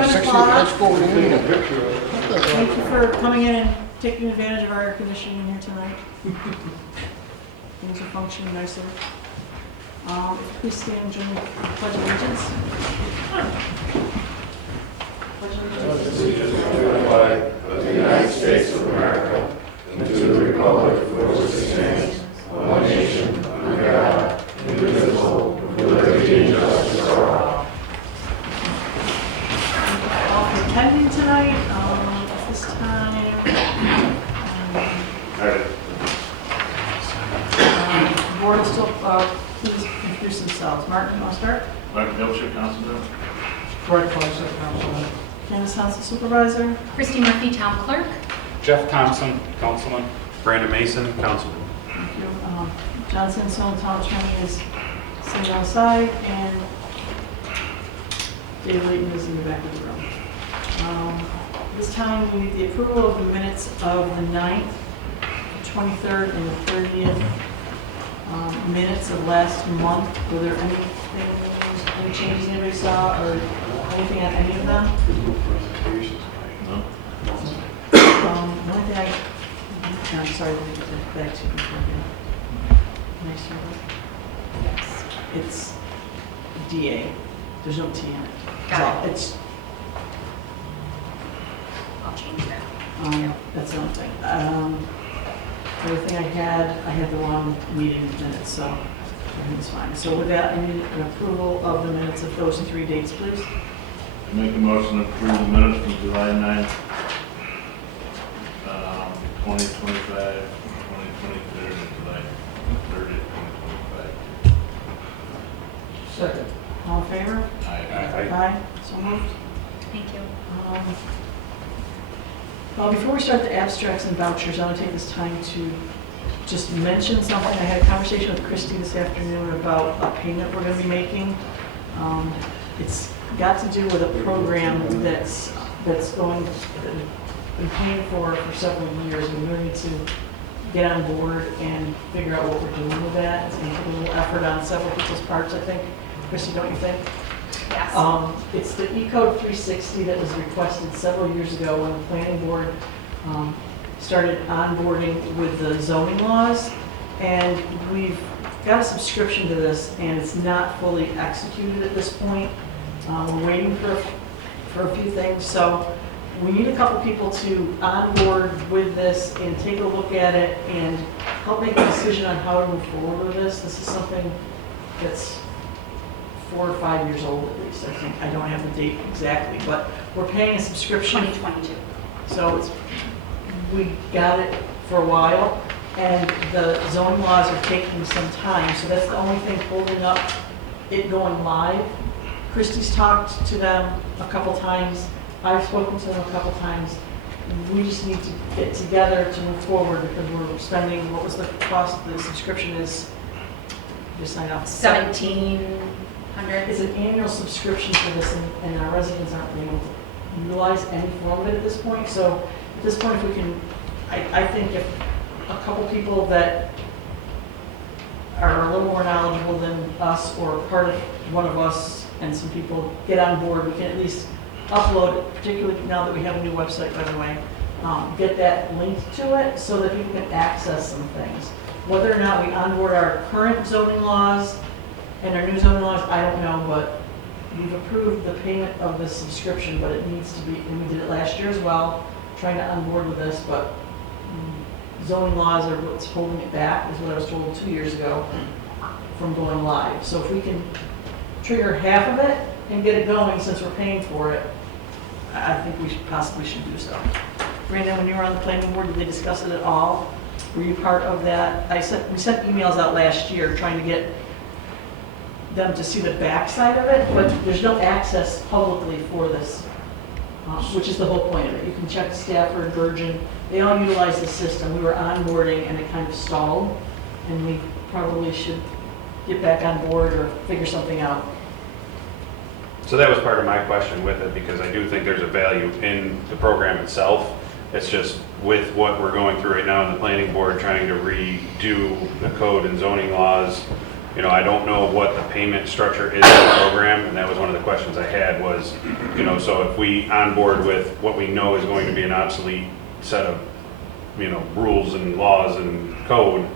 7 o'clock. Let's go with the Thank you for coming in and taking advantage of our air conditioning here tonight. Things are functioning nicely. Please stand during the Pledge of Allegiance. Pledge of Allegiance. To the flag of the United States of America and to the republic for which it stands, one nation, under God, indivisible, with liberty and justice for all. All for attending tonight. At this time, the board will still please introduce themselves. Martin, you want to start? Martin Pilcher, Councilman. Fred Kleisel, Councilman. Candace Hansen, Supervisor. Christy Murphy, Town Clerk. Jeff Thompson, Councilman. Brandon Mason, Councilman. Thank you. John Sansone, Town Attorney, is sitting on the side, and Dave Layton is in the back of the room. This time, we need the approval of the minutes of the 9th, 23rd, and the 30th minutes of last month. Were there any changes anybody saw, or anything on any of them? No. The only thing I'm sorry to get back to you before again. Can I start with? Yes. It's DA. There's no T in it. Got it. It's, I'll change that. that's another thing. The other thing I had the wrong meeting minutes, so everything's fine. So with that, I need an approval of the minutes of those 3 dates, please. I make a motion to approve the minutes from July 9th, 2025, 2023, and July 30th, 2025. Second. All in favor? Aye. Aye. So moved. Thank you. Well, before we start the abstracts and vouchers, I want to take this time to just mention something. I had a conversation with Christy this afternoon about a payment we're going to be making. It's got to do with a program that's going, that we've been paying for several years, and we need to get on board and figure out what we're doing with that. It's going to take a little effort on several people's parts, I think. Christy, don't you think? Yes. It's the E-Code 360 that was requested several years ago when the planning board started onboarding with the zoning laws. And we've got a subscription to this, and it's not fully executed at this point. We're waiting for a few things. So we need a couple people to onboard with this and take a look at it and help make a decision on how to move forward with this. This is something that's 4 or 5 years old at least, I think. I don't have the date exactly, but we're paying a subscription. 2022. So we got it for a while, and the zoning laws are taking some time, so that's the only thing holding up it going live. Christy's talked to them a couple times. I've spoken to them a couple times. We just need to get together to move forward because we're spending, what was the cost of the subscription is? Just sign up. 1,700. It's an annual subscription for this, and our residents aren't able to utilize any form of it at this point. So at this point, if we can, I think if a couple people that are a little more knowledgeable than us, or part of one of us, and some people get on board, we can at least upload it, particularly now that we have a new website, by the way, get that linked to it so that people can access some things. Whether or not we onboard our current zoning laws and our new zoning laws, I don't know, but we've approved the payment of the subscription, but it needs to be, and we did it last year as well, trying to onboard with this, but zoning laws are what's holding it back, is what I was told 2 years ago, from going live. So if we can trigger half of it and get it going, since we're paying for it, I think we possibly should do so. Brandon, when you were on the planning board, did they discuss it at all? Were you part of that? We sent emails out last year trying to get them to see the backside of it, but there's no access publicly for this, which is the whole point of it. You can check Stafford, Virgin, they all utilize the system. We were onboarding and it kind of stalled, and we probably should get back on board or figure something out. So that was part of my question with it, because I do think there's a value in the program itself. It's just with what we're going through right now in the planning board, trying to redo the code and zoning laws, I don't know what the payment structure is in the program, and that was one of the questions I had was, so if we onboard with what we know is going to be an obsolete set of, rules and laws and code,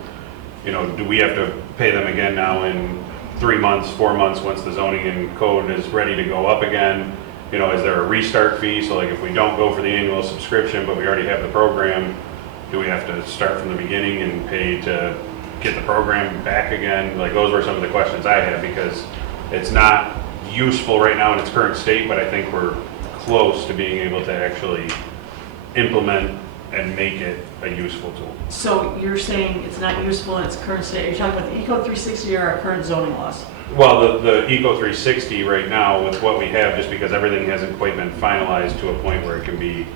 do we have to pay them again now in 3 months, 4 months, once the zoning and code is ready to go up again? Is there a restart fee? So like if we don't go for the annual subscription, but we already have the program, do we have to start from the beginning and pay to get the program back again? Like those were some of the questions I had, because it's not useful right now in its current state, but I think we're close to being able to actually implement and make it a useful tool. So you're saying it's not useful in its current state. You're talking about the Eco 360 or our current zoning laws? Well, the Eco 360 right now with what we have, just because everything hasn't quite been finalized to a point where it can be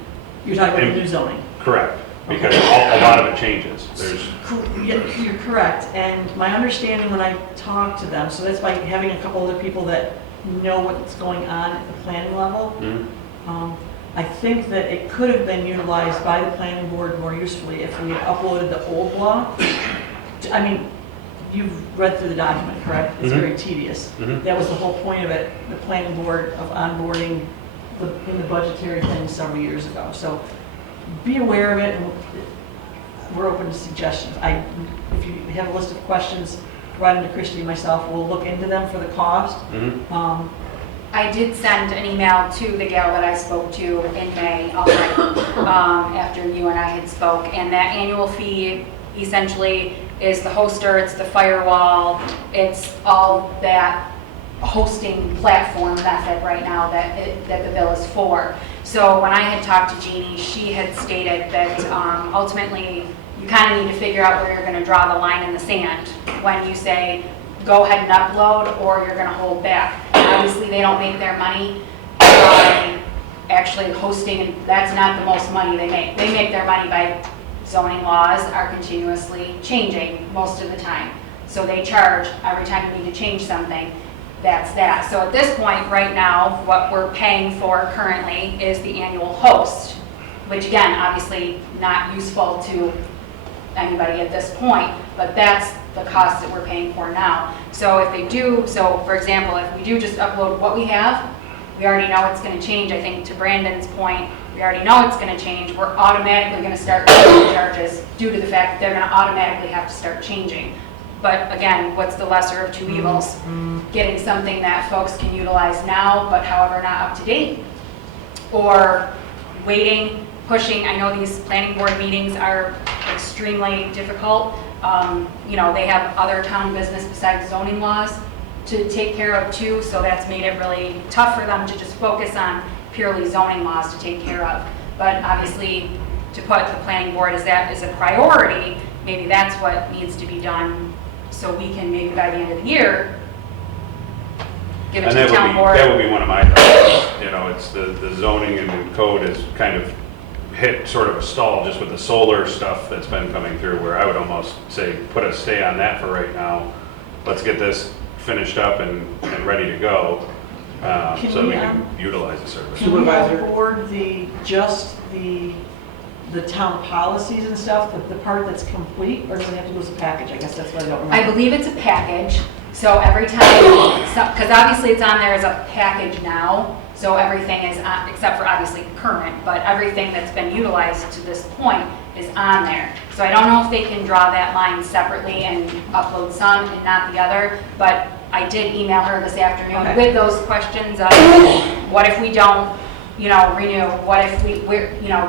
You're talking about the new zoning? correct, because a lot of it changes. Yeah, you're correct, and my understanding when I talk to them, so that's by having a couple other people that know what's going on at the planning level. I think that it could have been utilized by the planning board more usefully if we had uploaded the old law. I mean, you've read through the document, correct? It's very tedious. That was the whole point of it, the planning board of onboarding in the budgetary thing several years ago. So be aware of it, and we're open to suggestions. If you have a list of questions, provide them to Christy and myself. We'll look into them for the cost. I did send an email to the gal that I spoke to in May already, after you and I had spoke, and that annual fee essentially is the hoster, it's the firewall, it's all that hosting platform method right now that the bill is for. So when I had talked to Jeannie, she had stated that ultimately you kind of need to figure out where you're going to draw the line in the sand when you say go ahead and upload, or you're going to hold back. Obviously, they don't make their money by actually hosting, and that's not the most money they make. They make their money by zoning laws are continuously changing most of the time. So they charge every time you need to change something. That's that. So at this point, right now, what we're paying for currently is the annual host, which again, obviously not useful to anybody at this point, but that's the cost that we're paying for now. So if they do, so for example, if we do just upload what we have, we already know it's going to change. I think to Brandon's point, we already know it's going to change. We're automatically going to start paying charges due to the fact that they're going to automatically have to start changing. But again, what's the lesser of two evils? Getting something that folks can utilize now, but however not up to date, or waiting, pushing. I know these planning board meetings are extremely difficult. They have other town business besides zoning laws to take care of too, so that's made it really tough for them to just focus on purely zoning laws to take care of. But obviously, to put the planning board as a priority, maybe that's what needs to be done, so we can maybe by the end of the year give it to the town board. That would be one of my thoughts. It's the zoning and code is kind of hit sort of a stall just with the solar stuff that's been coming through, where I would almost say put a stay on that for right now. Let's get this finished up and ready to go, so we can utilize the service. Can we Supervisor? onboard the town policies and stuff, the part that's complete, or does it have to go as a package? I guess that's what I don't remember. I believe it's a package, so every time, because obviously it's on there as a package now, so everything is, except for obviously current, but everything that's been utilized to this point is on there. So I don't know if they can draw that line separately and upload some and not the other, but I did email her this afternoon with those questions of what if we don't, renew, what if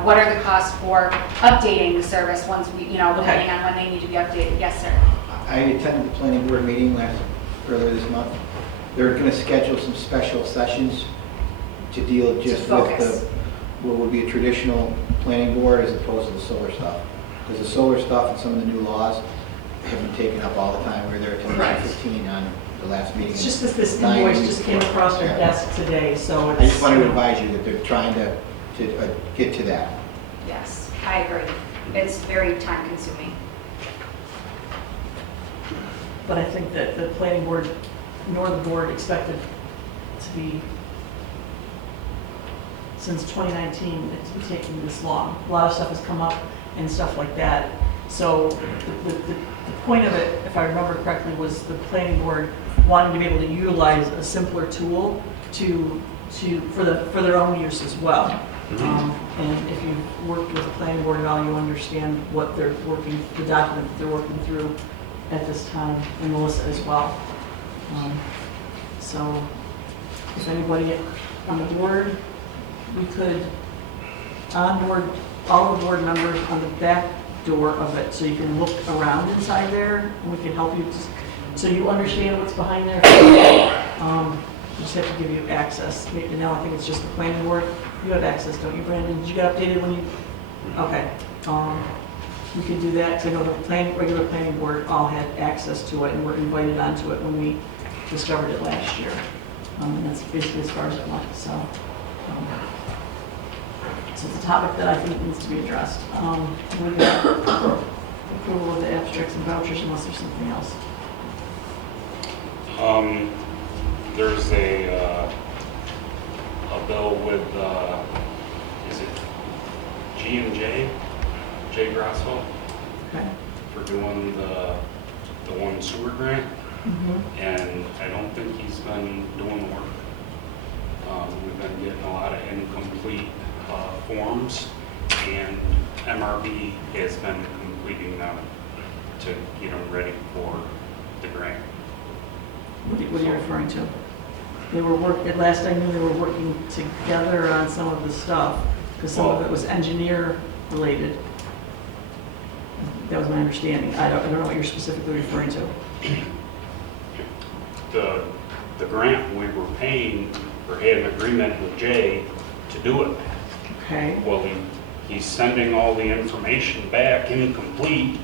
what are the costs for updating the service once we, depending on when they need to be updated. Yes, sir. I attended the planning board meeting earlier this month. They're going to schedule some special sessions to deal just with what would be a traditional planning board as opposed to the solar stuff. Because the solar stuff and some of the new laws have been taken up all the time. We were there until 9:15 on the last meeting. It's just that this invoice just came across our desk today, so it's... I just wanted to advise you that they're trying to get to that. Yes, I agree. It's very time consuming. But I think that the planning board, nor the board expected to be, since 2019, it's been taking this long. A lot of stuff has come up and stuff like that. So the the point of it, if I remember correctly, was the planning board wanting to be able to utilize a simpler tool for their own use as well. And if you've worked with the planning board at all, you understand what they're working, the document that they're working through at this time, and Melissa as well. So if anybody on the board, we could onboard all the board members on the back door of it, so you can look around inside there, and we can help you, so you understand what's behind there. We just have to give you access. Maybe now I think it's just the planning board. You have access, don't you, Brandon? Did you get updated when you? Okay. We can do that, because I know the regular planning board all had access to it and were invited onto it when we discovered it last year. And that's basically as far as it went. So it's a topic that I think needs to be addressed. With that, approval of the abstracts and vouchers, unless there's something else. There's a bill with, is it G&J, Jay Grasso, Okay. for doing the one sewer grant, Mm-hmm. and I don't think he's been doing the work. We've been getting a lot of incomplete forms, and MRB has been completing them to get them ready for the grant. What are you referring to? They were at last I knew they were working together on some of the stuff, because some of it was engineer related. That was my understanding. I don't know what you're specifically referring to. The grant we were paying, or had an agreement with Jay to do it. Okay. Well, he's sending all the information back incomplete,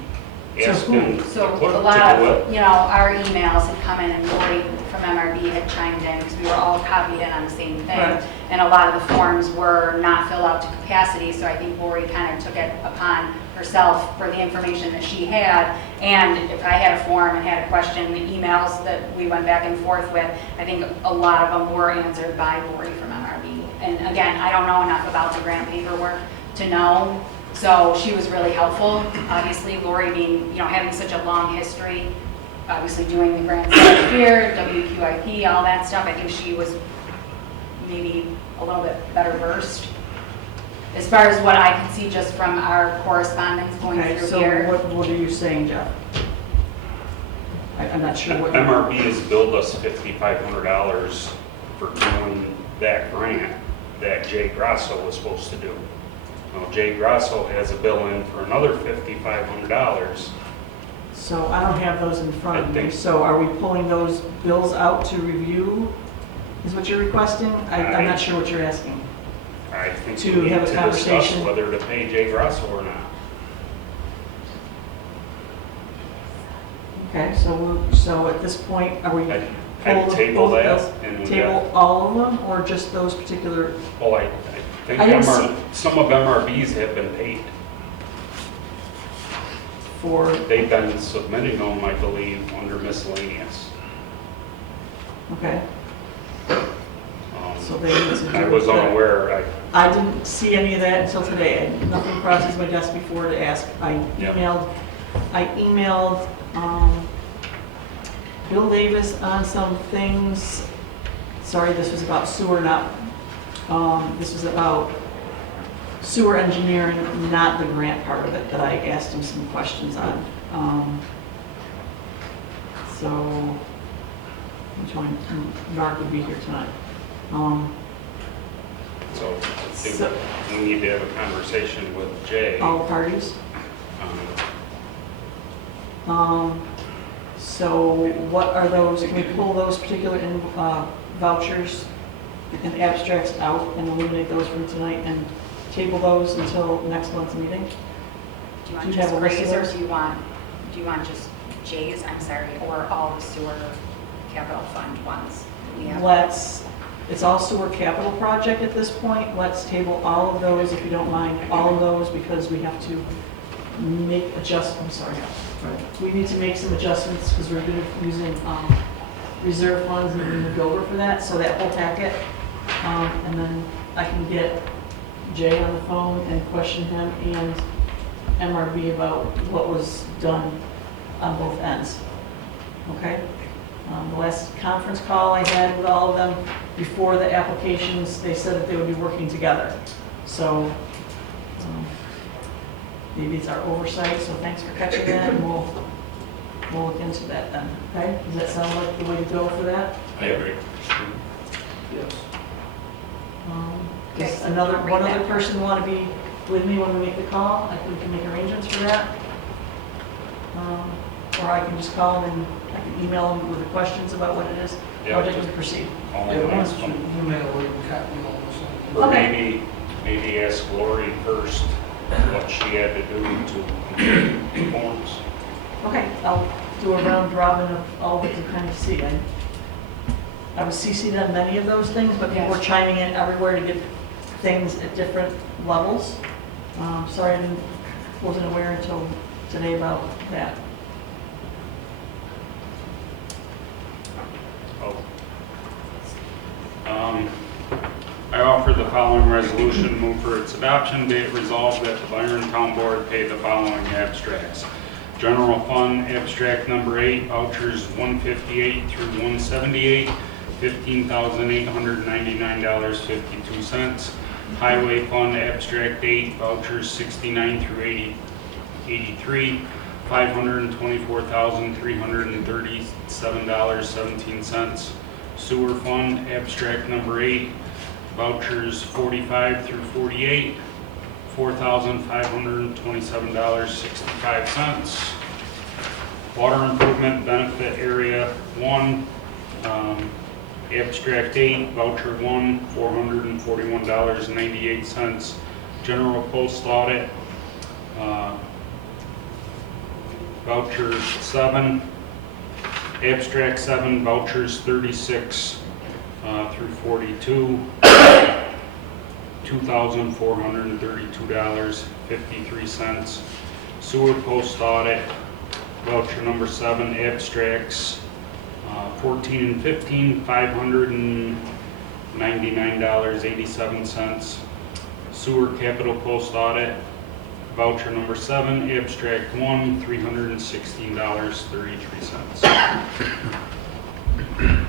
So asking the So a clerk lot to do of, it. our emails had come in, and Lori from MRB had chimed in, because we were all copied in on the same thing. Right. And a lot of the forms were not filled out to capacity, so I think Lori kind of took it upon herself for the information that she had. And if I had a form and had a question, the emails that we went back and forth with, I think a lot of them were answered by Lori from MRB. And again, I don't know enough about the grant paperwork to know. So she was really helpful. Obviously, Lori being, having such a long history, obviously doing the grants last year, WQIP, all that stuff, I think she was maybe a little bit better versed. As far as what I can see just from our correspondence going Okay, through so here. what are you saying, Jeff? I'm not sure what. MRB has billed us $5,500 for doing that grant that Jay Grasso was supposed to do. Now, Jay Grasso has a bill in for another $5,500. So I don't have those in front of I me. think- So are we pulling those bills out to review? Is what you're requesting? I'm not sure what you're asking. I think To we need have a to discuss conversation. whether to pay Jay Grasso or not. Okay, so at this point, are we? I'd table that and, Table all of them, or just those particular? well, I think I didn't some of MRBs have been paid. For, They've been submitting them, I believe, under miscellaneous. okay, so they need to do. I was that. unaware, I didn't see any of that until today. Nothing crosses my desk before to ask. I Yep. emailed Bill Davis on some things. Sorry, this was about sewer, this was about sewer engineering, not the grant part of it, that I asked him some questions on. So, which one, Mark would be here tonight. so I think So- we need to have a conversation with Jay. All parties. Um, So what are those, can we pull those particular vouchers and abstracts out and eliminate those from tonight and table those until next month's meeting? Do you want Do you just have a list of Gray's, or those? do you want just Jay's, or all the sewer capital fund ones? that we have? It's all sewer capital project at this point. Let's table all of those, if you don't mind, all of those, because we have to make adjustments, we need to make some adjustments because we're going to be using reserve funds and we moved over for that, so that whole packet. And then I can get Jay on the phone and question him and MRB about what was done on both ends. Okay? The last conference call I had with all of them, before the applications, they said that they would be working together. So maybe it's our oversight, so thanks for catching that, and we'll look into that then, okay? Does that sound like the way to go for that? I agree. Yes. Okay, Does so one read other that. person want to be with me when we make the call? I think we can make arrangements for that. Or I can just call them and I can email them with the questions about what it is, Yeah, how they just- can proceed. All Yeah, at once once. you email, we can copy all this. Or Okay. maybe ask Lori first what she had to do to complete the forms. Okay, I'll do a round robin of all that you kind of see. I was CC'd on many of those things, but people were Yes. chiming in everywhere to get things at different levels. Sorry, wasn't aware until today about that. I offer the following resolution, move for its adoption. Be it resolved that the Byron Town Board pay the following abstracts. General Fund Abstract Number 8, vouchers 158 through 178, $15,899.52. Highway Fund Abstract 8, vouchers 69 through 83, $524,337.17. Sewer Fund Abstract Number 8, vouchers 45 through 48, $4,527.65. Water Improvement Benefit Area 1, Abstract 8, Voucher 1, $441.98. General Post Audit, Voucher 7, Abstract 7, Vouchers 36 through 42, $2,432.53. Sewer Post Audit, Voucher number 7, Abstracts 14 and 15, $599.87. Sewer Capital Post Audit, Voucher number 7, Abstract 1, $316.33.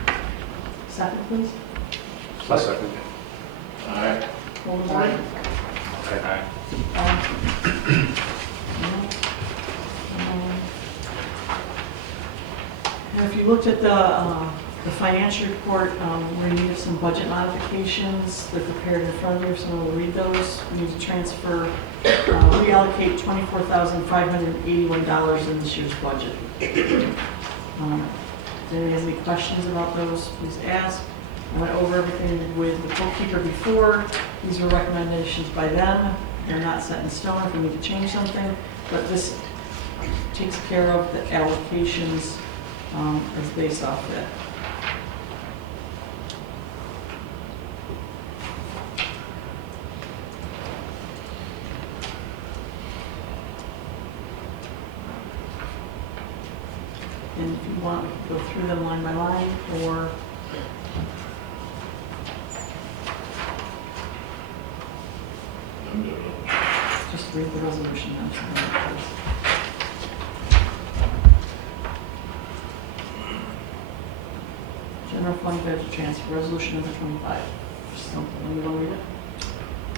Second, please. I'll second. Aye. Hold the board. Aye. And if you looked at the financial report, we're in need of some budget modifications. They're prepared in front of you, if someone will read those. We need to transfer, reallocate $24,581 in this year's budget. If anybody has any questions about those, please ask. I went over everything with the bookkeeper before. These were recommendations by them. They're not set in stone if we need to change something, but this takes care of the allocations as based off that. And if you want, we can go through them line by line, or I'm good with it. just read the resolution now. General fund budget transfer, resolution number 25. Something, you want to read it?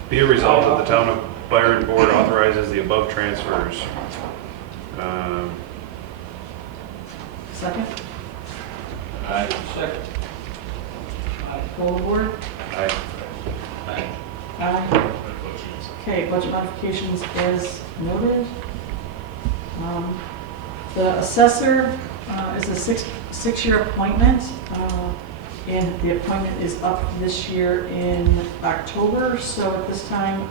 Be it resolved that the Town of Byron Board authorizes the above transfers. Second? Aye. Second. Full board? Aye. Aye. Aye. Okay, budget modifications as noted. The assessor is a six-year appointment, and the appointment is up this year in October. So at this time,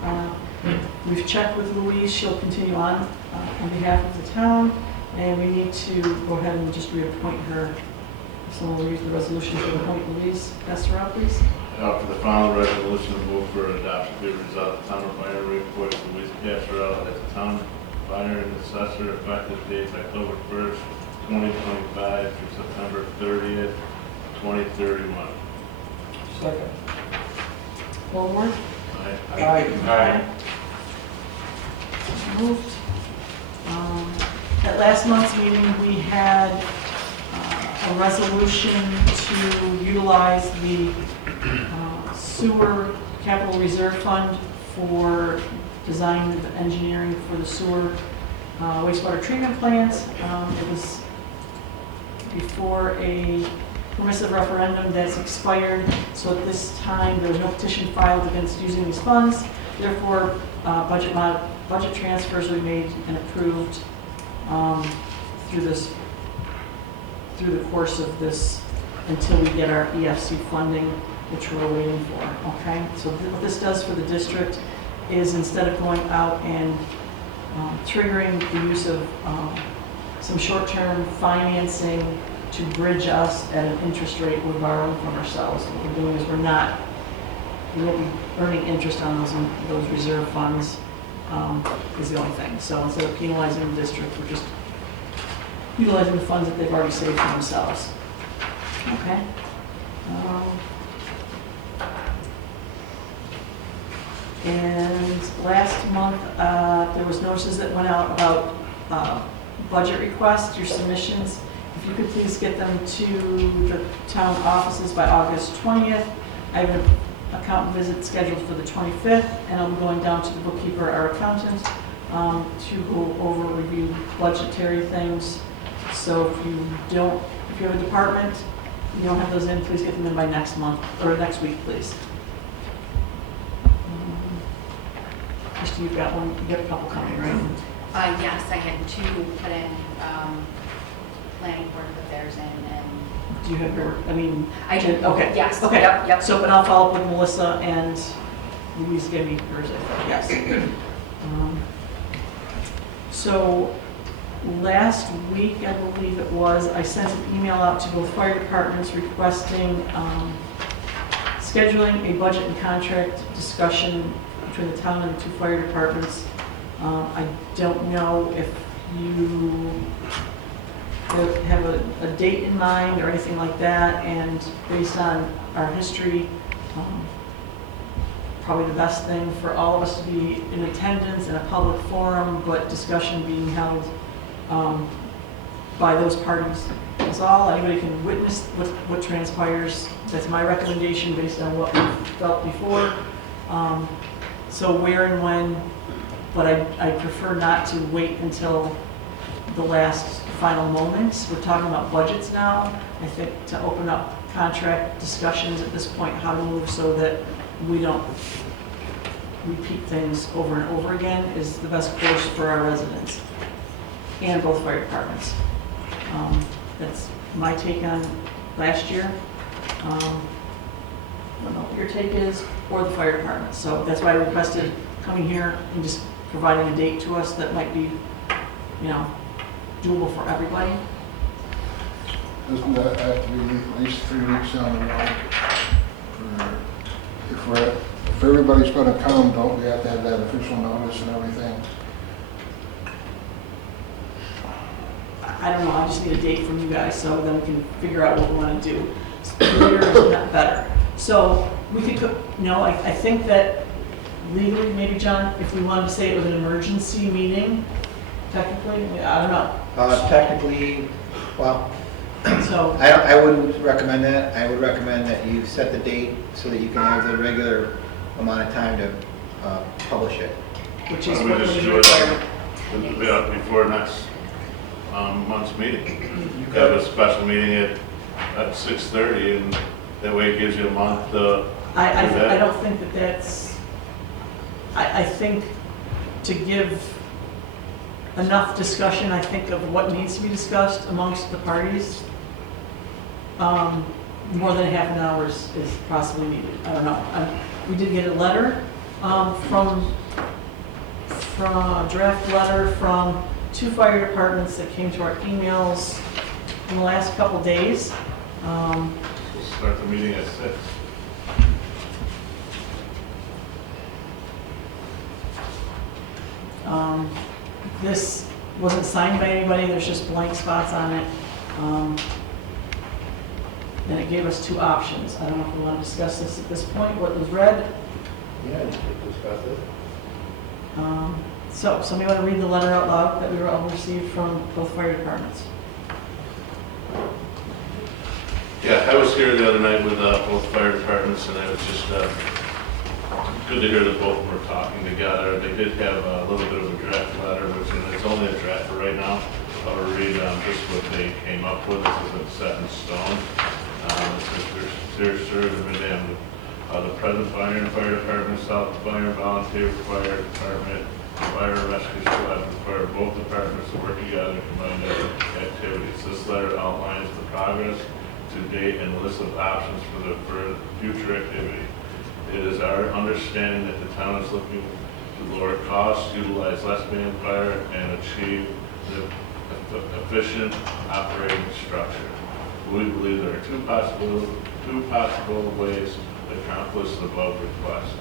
we've checked with Louise. She'll continue on behalf of the town, and we need to go ahead and just reappoint her. If someone will read the resolution to appoint Louise. Pass her out, please. I offer the following resolution to move for adoption. Be it resolved, the Town of Byron reappoints Louise Castro as the Town of Byron Assessor effective date October 1st, 2025 through September 30th, 2031. Second. Full board? Aye. Aye. Aye. Moved. At last month's meeting, we had a resolution to utilize the sewer capital reserve fund for design and engineering for the sewer wastewater treatment plant. It was before a permissive referendum that's expired, so at this time, there was no petition filed against using these funds. Therefore, budget transfers we made and approved through the course of this until we get our EFC funding, which we're waiting for, okay? So what this does for the district is instead of going out and triggering the use of some short-term financing to bridge us at an interest rate we're borrowing from ourselves. What we're doing is we won't be earning interest on those reserve funds is the only thing. So instead of penalizing the district, we're just utilizing the funds that they've already saved for themselves. Okay? And last month, there was notices that went out about budget requests, your submissions. If you could please get them to the town offices by August 20th. I have an accountant visit scheduled for the 25th, and I'll be going down to the bookkeeper, our accountant, to go over, review budgetary things. So if you have a department, you don't have those in, please get them in by next month, or next week, please. Christy, you've got one, you got a couple coming, right? Yes, I had 2 put in, planning board put theirs in, and Do you have your, I do. Okay. Yes. Okay. Yep. So, but I'll follow up with Melissa and Louise gave me hers, I think, yes. So last week, I believe it was, I sent an email out to both fire departments requesting scheduling a budget and contract discussion between the town and the 2 fire departments. I don't know if you have a date in mind or anything like that, and based on our history, probably the best thing for all of us to be in attendance in a public forum, but discussion being held by those parties. That's all. Anybody can witness what transpires. That's my recommendation based on what we've felt before. So where and when, but I prefer not to wait until the last final moments. We're talking about budgets now. I think to open up contract discussions at this point, how to move so that we don't repeat things over and over again is the best course for our residents and both fire departments. That's my take on last year. I don't know what your take is, or the fire department. So that's why I requested coming here and just providing a date to us that might be, doable for everybody. Doesn't that have to be at least 3 weeks down the road? If everybody's gonna come, don't we have to have that official notice and everything? I don't know, I just need a date from you guys so then we can figure out what we want to do. Later is not better. So we could, I think that legally, maybe John, if we wanted to say it was an emergency meeting, technically, I don't know. Technically, well, So, I wouldn't recommend that. I would recommend that you set the date so that you can have the regular amount of time to publish it. which is Why don't what we just we do require. it before next month's meeting? You have a special meeting at 6:30, and that way it gives you a month to I do that. don't think that that's, I think to give enough discussion, I think, of what needs to be discussed amongst the parties, more than a half an hour is possibly needed. I don't know. We did get a letter from a draft letter from 2 fire departments that came to our emails in the last couple days. We'll start the meeting at 6. This wasn't signed by anybody, there's just blank spots on it. And it gave us 2 options. I don't know if we want to discuss this at this point, what was read. Yeah, you could discuss it. So, somebody want to read the letter out loud that we were all received from both fire departments? Yeah, I was here the other night with both fire departments, and it was just good to hear that both of them were talking together. They did have a little bit of a draft letter, which it's only a draft for right now. I'll read just what they came up with. This isn't set in stone. It says, "Dear Sir, Madam, the present Byron Fire Department, South Byron Volunteer Fire Department, Byron Rescue Squad require both departments to work together to combine their activities. This letter outlines the progress to date and a list of options for the future activity. It is our understanding that the town is looking to lower costs, utilize less manpower, and achieve the efficient operating structure. We believe there are two possible ways to accomplish the above request.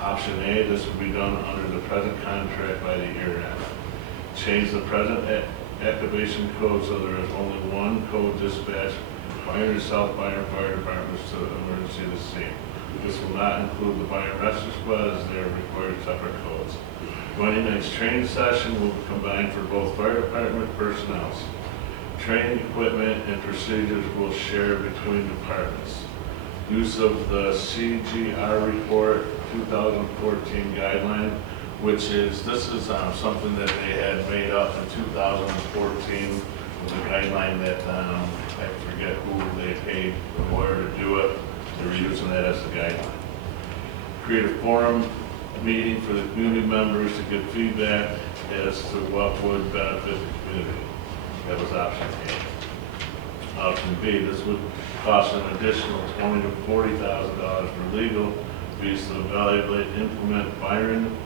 Option A, this will be done under the present contract by the year end. Change the present activation code so there is only one code dispatch Byron and South Byron Fire Departments to emergency the scene. This will not include the Byron Rescue Squad as they are required separate codes. Monday night's training session will be combined for both fire department personnel. Training equipment and procedures will share between departments. Use of the CGR report 2014 guideline, which is, this is something that they had made up in 2014, was a guideline that, I forget who they paid the lawyer to do it. They're using that as the guideline. Create a forum meeting for the community members to get feedback as to what would benefit the community. That was option A. Option B, this would cost an additional $20,000 to $40,000 for legal fees to evaluate, implement Byron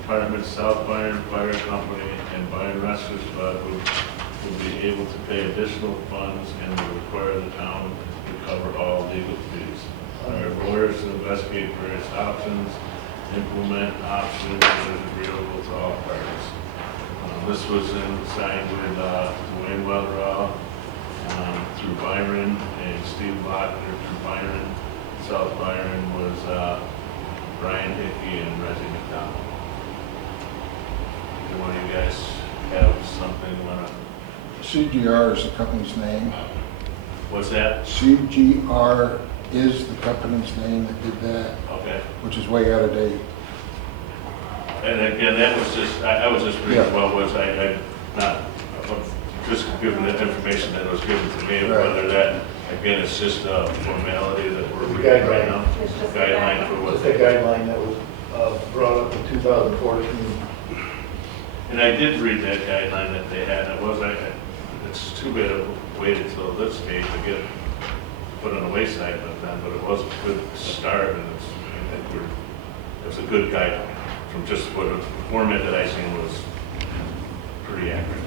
Department, South Byron Fire Company, and Byron Rescue Squad will be able to pay additional funds and will require the town to cover all legal fees. Our lawyers to investigate various options, implement options that is agreeable to all parties. This was signed with Dwayne Weatherall through Byron and Steve Lochner through Byron. South Byron was Brian Hickey and Reggie McDonald. Do one of you guys have something you want to? CGR is the company's name. What's that? CGR is the company's name that did that, Okay. which is way out of date. And again, that was just, I was just reading, Yeah. well, was I not, just given the information that was given to me, Right. whether that, again, it's just a formality that we're It's a reading right guideline. now. It's just a Guideline for Just what. a guideline that was brought up in 2014. And I did read that guideline that they had, it's too bad it waited till this date to get put on the wayside, but it was a good start, and I think it's a good guideline. From just what the format that I seen was pretty accurate.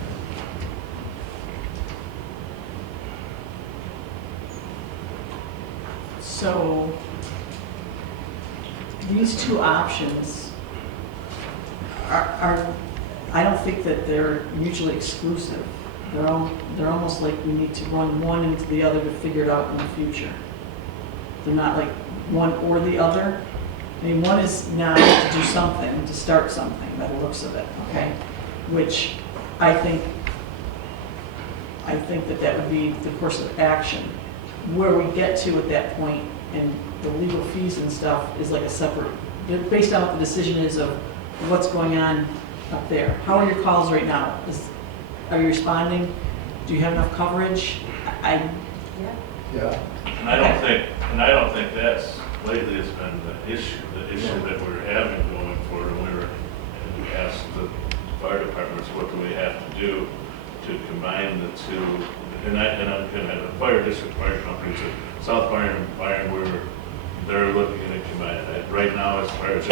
So, these two options are, I don't think that they're mutually exclusive. They're almost like we need to run one into the other to figure it out in the future. They're not like one or the other. I mean, one is now to do something, to start something, by the looks of it, okay? Which I think that would be the course of action. Where we get to at that point and the legal fees and stuff is like a separate, based on what the decision is of what's going on up there. How are your calls right now? Are you responding? Do you have enough coverage? Yeah. And I don't think that's, lately it's been the issue that we're having going forward, and we asked the fire departments, what do we have to do to combine the two? And I'm going to the fire district, fire companies, South Byron and Byron, they're looking at combining it. Right now, as far as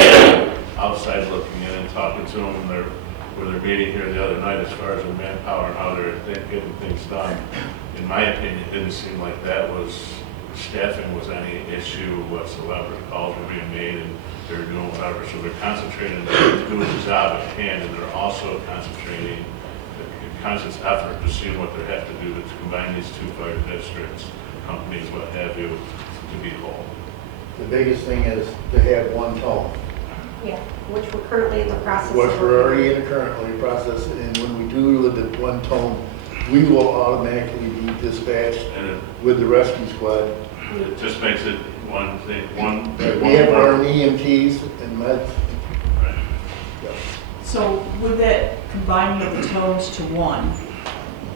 outside looking in and talking to them, they're meeting here the other night as far as their manpower and how they're getting things done. In my opinion, it didn't seem like staffing was any issue whatsoever. Calls were being made and they're doing whatever. So they're concentrating on doing the job at hand, and they're also concentrating a conscious effort to see what they have to do to combine these two fire districts, companies, what have you, to be whole. The biggest thing is to have one tone. Yeah, which we're currently in the process of. Which we're already in the currently process, and when we do the one tone, we will automatically be dispatched And with the rescue squad. it just makes it one thing, one. We have our own EMTs and meds. Right. So with that combining of the tones to one,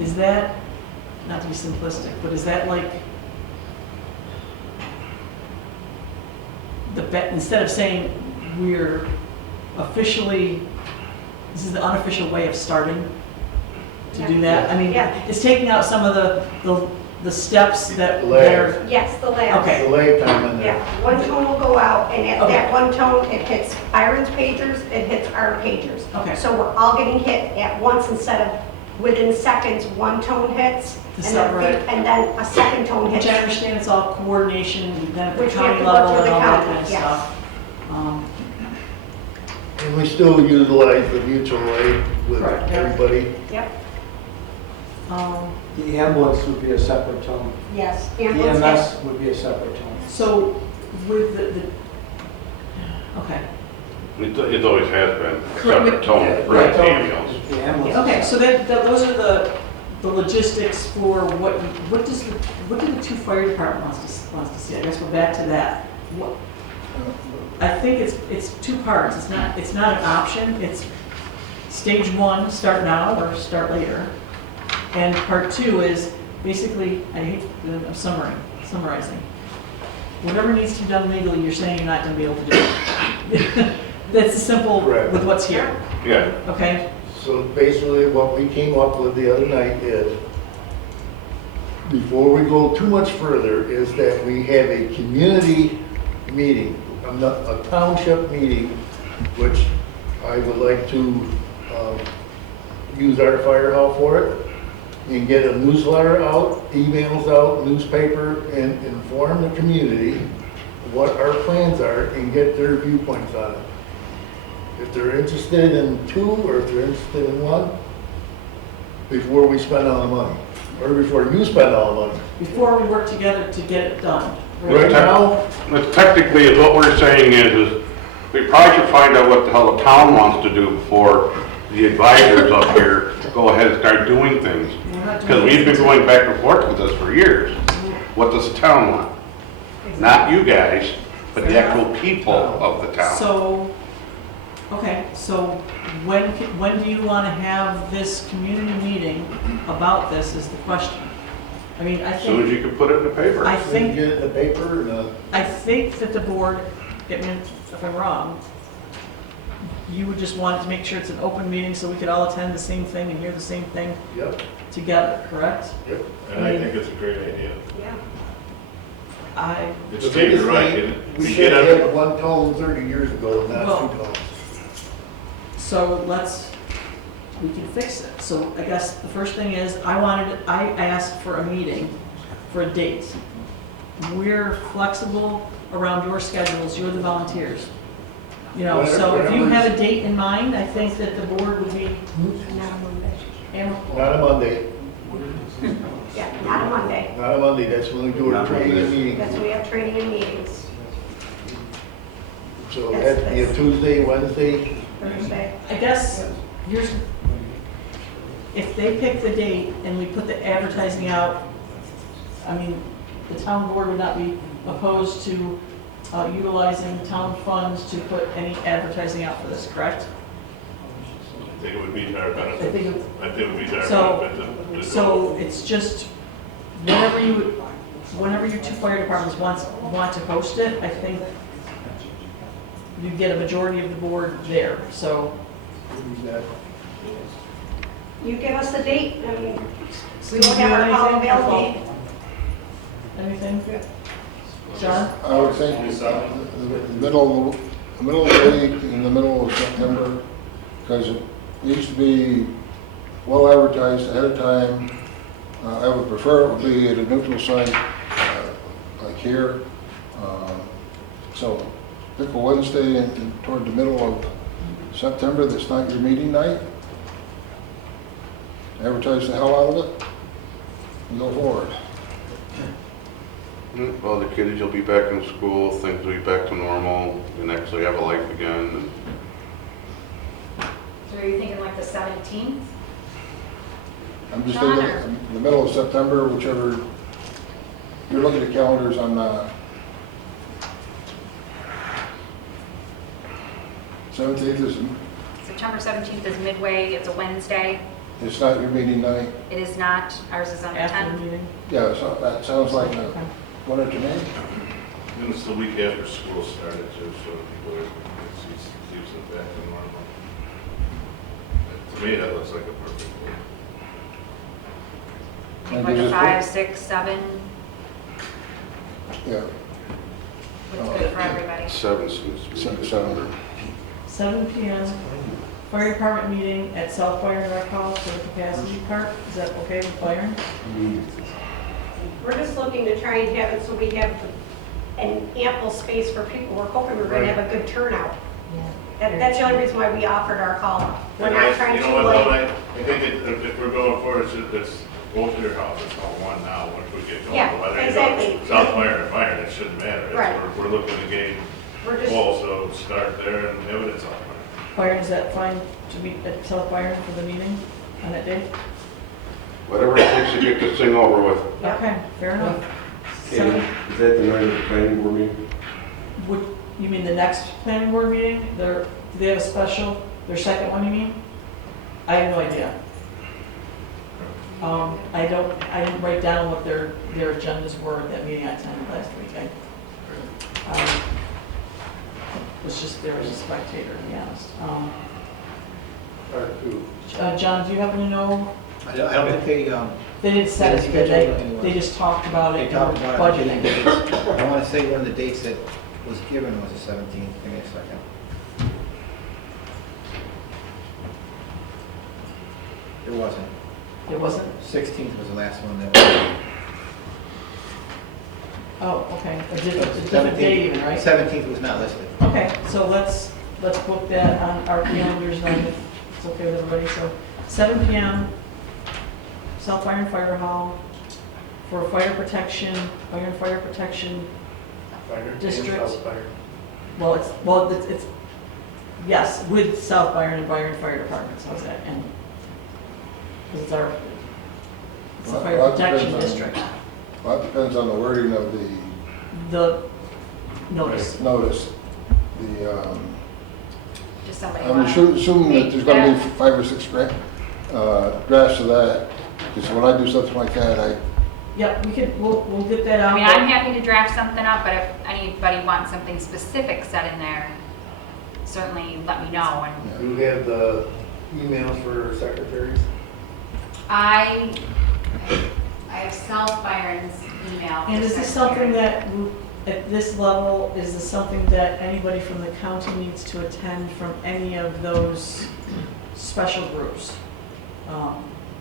is that, not to be simplistic, but is that like instead of saying we're officially, this is the unofficial way of starting to do that? I mean, Yeah. it's taking out some of the steps that The layers. they're, Yes, the labs. Okay. The lay time in Yeah, there. one tone will go out, and at Okay. that one tone, it hits Byron's pagers, it hits our pagers. Okay. So we're all getting hit at once instead of within seconds, one tone hits, To and separate. then a second tone hits. which I understand it's all coordination, then at the Which we have county to work level with and the all that county, kind of yes. stuff. And we still utilize the mutual aid with Correct. everybody. Yep, The ambulance would be a separate tone. yes. Ambulance has- EMS would be a separate tone. So with okay. It always has been a Correct. separate tone for Right. the ambulance. The ambulance. Okay, so those are the logistics for what do the two fire department wants to see? I guess we're back to that. What, I think it's two parts. It's not an option. It's stage one, start now or start later. And part two is basically, I'm summarizing. Whatever needs to be done legally, you're saying you're not gonna be able to do it. That's simple Correct. with what's here, Yeah, okay? So basically, what we came up with the other night is, before we go too much further, is that we have a community meeting, a township meeting, which I would like to use our fire hall for it, and get a newsletter out, emails out, newspaper, and inform the community what our plans are and get their viewpoints on it. If they're interested in two, or if they're interested in one, before we spend all the money, or before you spend all the money. Before we work together to get it done. Right now, but technically, is what we're saying is we probably should find out what the hell the town wants to do before the advisors up here go ahead and start doing things. We're not doing Because we've been this. going back and forth with this for years. What does the town want? Not you guys, but the actual people of the town. So, okay, so when do you want to have this community meeting about this is the question. I mean, I As soon as think, you can put it in the paper. I we think, get it in the paper, and I think that the board, I mean, if I'm wrong, you would just want to make sure it's an open meeting so we could all attend the same thing and hear the same thing yep, together, correct? yep. And I think it's a great idea. Yeah. It's The Steve, biggest you're right. thing, We we get should under, have one tone 30 years ago, not Well- two tones. So we can fix it. So I guess the first thing is, I asked for a meeting, for a date. We're flexible around your schedules, you're the volunteers. You know, so if you have a date in mind, I think that the board would be, Not a Monday. Not a Monday, Yeah, not a Monday. not a Monday, that's when we do our Not training and Monday. meeting. That's when we have training and meetings, So it has to be a Tuesday, Wednesday, Thursday. I guess, here's, if they pick the date and we put the advertising out, I mean, the town board would not be opposed to utilizing town funds to put any advertising out for this, correct? I think it would be to our I benefit. think, I think it would be to our So- benefit to. so it's just, whenever your two fire departments want to host it, I think you get a majority of the board there, so. You give us the date, and we Can you will do have our call anything? available. Anything? John? I would think the middle of the week, in the middle of September, because it needs to be well advertised ahead of time. I would prefer it would be at a neutral site, like here. So pick a Wednesday toward the middle of September, that's not your meeting night. Advertise the hell out of it and go forward. Well, the kids will be back in school, things will be back to normal, and actually have a life again. So are you thinking like the 17th? I'm just John, thinking, the middle of September, whichever, you're looking at calendars on, 17th is, September 17th is midway, it's a Wednesday. it's not your meeting night? It is not, ours is on the After the 10th. meeting? Yeah, so that sounds like a Okay. one to me. And it's the week after school started too, so people are, it keeps it back to normal. To me, that looks like a perfect week. And Like gives a us- 5, 6, 7, Yeah, what's good for everybody. 7 seems to be. September. 7 PM, fire department meeting at South Byron Rec Hall for the capacity part. Is that okay with Byron? We're just looking to try and have it so we have an ample space for people. We're hoping we're gonna have a good turnout. That's the only reason why we offered our call. We're not trying You to know what, like. though, I think if we're going forward, it's go to your house, it's all one now, once we get going. Yeah, Whether you exactly. go South Byron or Byron, it shouldn't matter. It's- Right. We're looking to gain We're just, walls, so start there and have it at South Byron. Byron, is that fine to be at South Byron for the meeting on that day? Whatever it takes to get this thing over with. Yeah. Okay, fair enough. Is Seven- that the night of the planning board meeting? You mean the next planning board meeting? Do they have a special, their second one, you mean? I have no idea. I didn't write down what their agendas were at that meeting I attended last week. I was just there as a spectator, to be honest. John, do you happen to know? I don't think they, They didn't set it, Schedule did anyone. they just talked about it. they talked about budgeting. it. I want to say one of the dates that was given was the 17th. Give me a second. It wasn't. It wasn't? 16th was the last one that was. Oh, okay, a different date even, right? 17th was not listed. Okay, so let's book that on our calendars then, if it's okay with everybody. So 7 PM, South Byron Fire Hall for fire protection, Byron Fire Protection District. Well, it's, yes, with South Byron and Byron Fire Departments, how's that? And, because it's our, it's a Well, fire that protection depends on- district. Well, that depends on the wording of The notice. the notice. Just somebody. I'm wanna assuming that make there's gonna be that- 5 or 6 drafts of that, because when I do something like that, Yep, we'll get that out. I mean, I'm happy to draft something up, but if anybody wants something specific set in there, certainly let me know. And You have the emails for secretaries? I have South Byron's email. And is this something that, at this level, is this something that anybody from the county needs to attend from any of those special groups?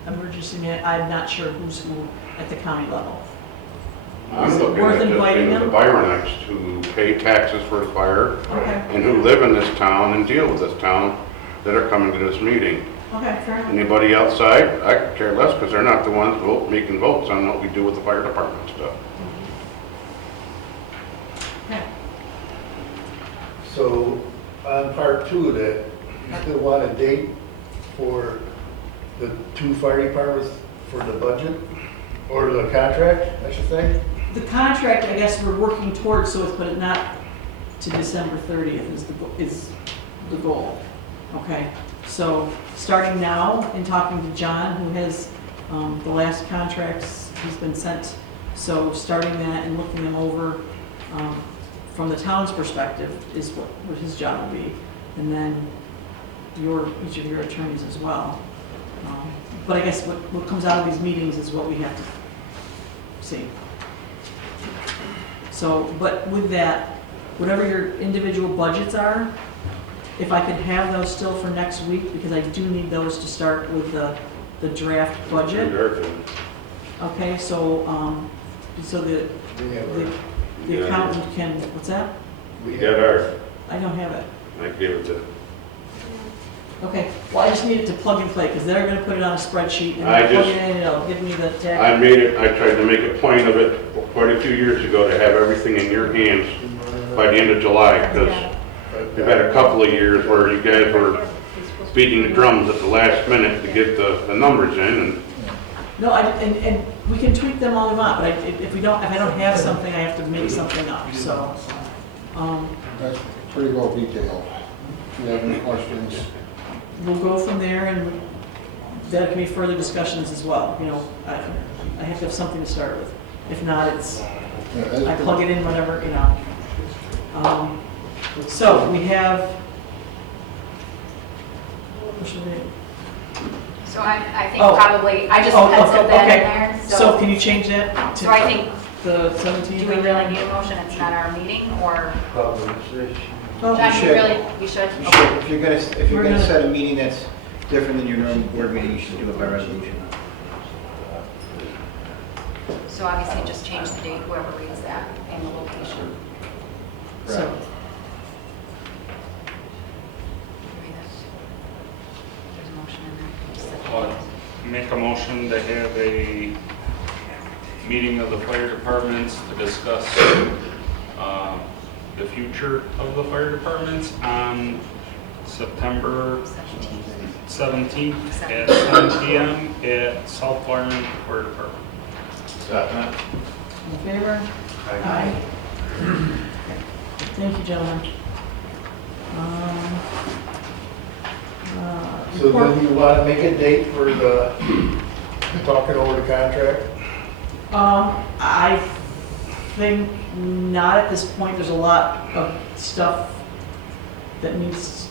Emergency man, I'm not sure who's who at the county level. I'm Is it looking worth at this inviting thing with the them? Byronites who pay taxes for the fire Okay, and who live in this town and deal with this town that are coming to this meeting. okay, fair enough. Anybody outside, I could care less because they're not the ones making votes on what we do with the fire department stuff. Okay. So on part 2 of that, you still want a date for the 2 fire departments for the budget? Or the contract, I should say? The contract, I guess we're working towards, so it's, but not to December 30th is the goal. Okay, so starting now and talking to John, who has the last contracts he's been sent. So starting that and looking them over from the town's perspective is what his job will be. And then each of your attorneys as well. But I guess what comes out of these meetings is what we have to see. So, but with that, whatever your individual budgets are, if I could have those still for next week, because I do need those to start with the draft budget. Okay, so the accountant can, what's that? We got ours. I don't have it. I gave it to. Okay, well, I just need it to plug and play, because they're gonna put it on a spreadsheet, and I they'll plug just- it in, and it'll give me the tag. I tried to make a point of it quite a few years ago to have everything in your hands by the end of July, because we've had a couple of years where you guys were beating the drums at the last minute to get the numbers in, and No, and we can tweak them all we want, but if I don't have something, I have to make something up, so. That's pretty well detailed. If you have any questions, We'll go from there, and there can be further discussions as well, you know. I have to have something to start with. If not, it's, yeah, I plug it in whenever, you know. So we have, what should we? So I think Oh. probably, I just Oh, penciled that okay. in there, So can you change that to So I think, the do 17th? we really need a motion? It's not our meeting, or, Oh, John, should. you really, we should? You Okay. should, if you're We're gonna gonna- set a meeting that's different than your normal board meeting, you should do it by resolution. So obviously just change the date, whoever reads that, and the location. so, Read it. There's a motion in there. Just set the date. Make a motion to have a meeting of the fire departments to discuss the future of the fire departments on September 17th at 7 p.m. at South Byron Fire Department. Second. in favor? Aye. Thank you, gentlemen. So then you want to make a date for the, talking over the contract? I think not at this point. There's a lot of stuff that needs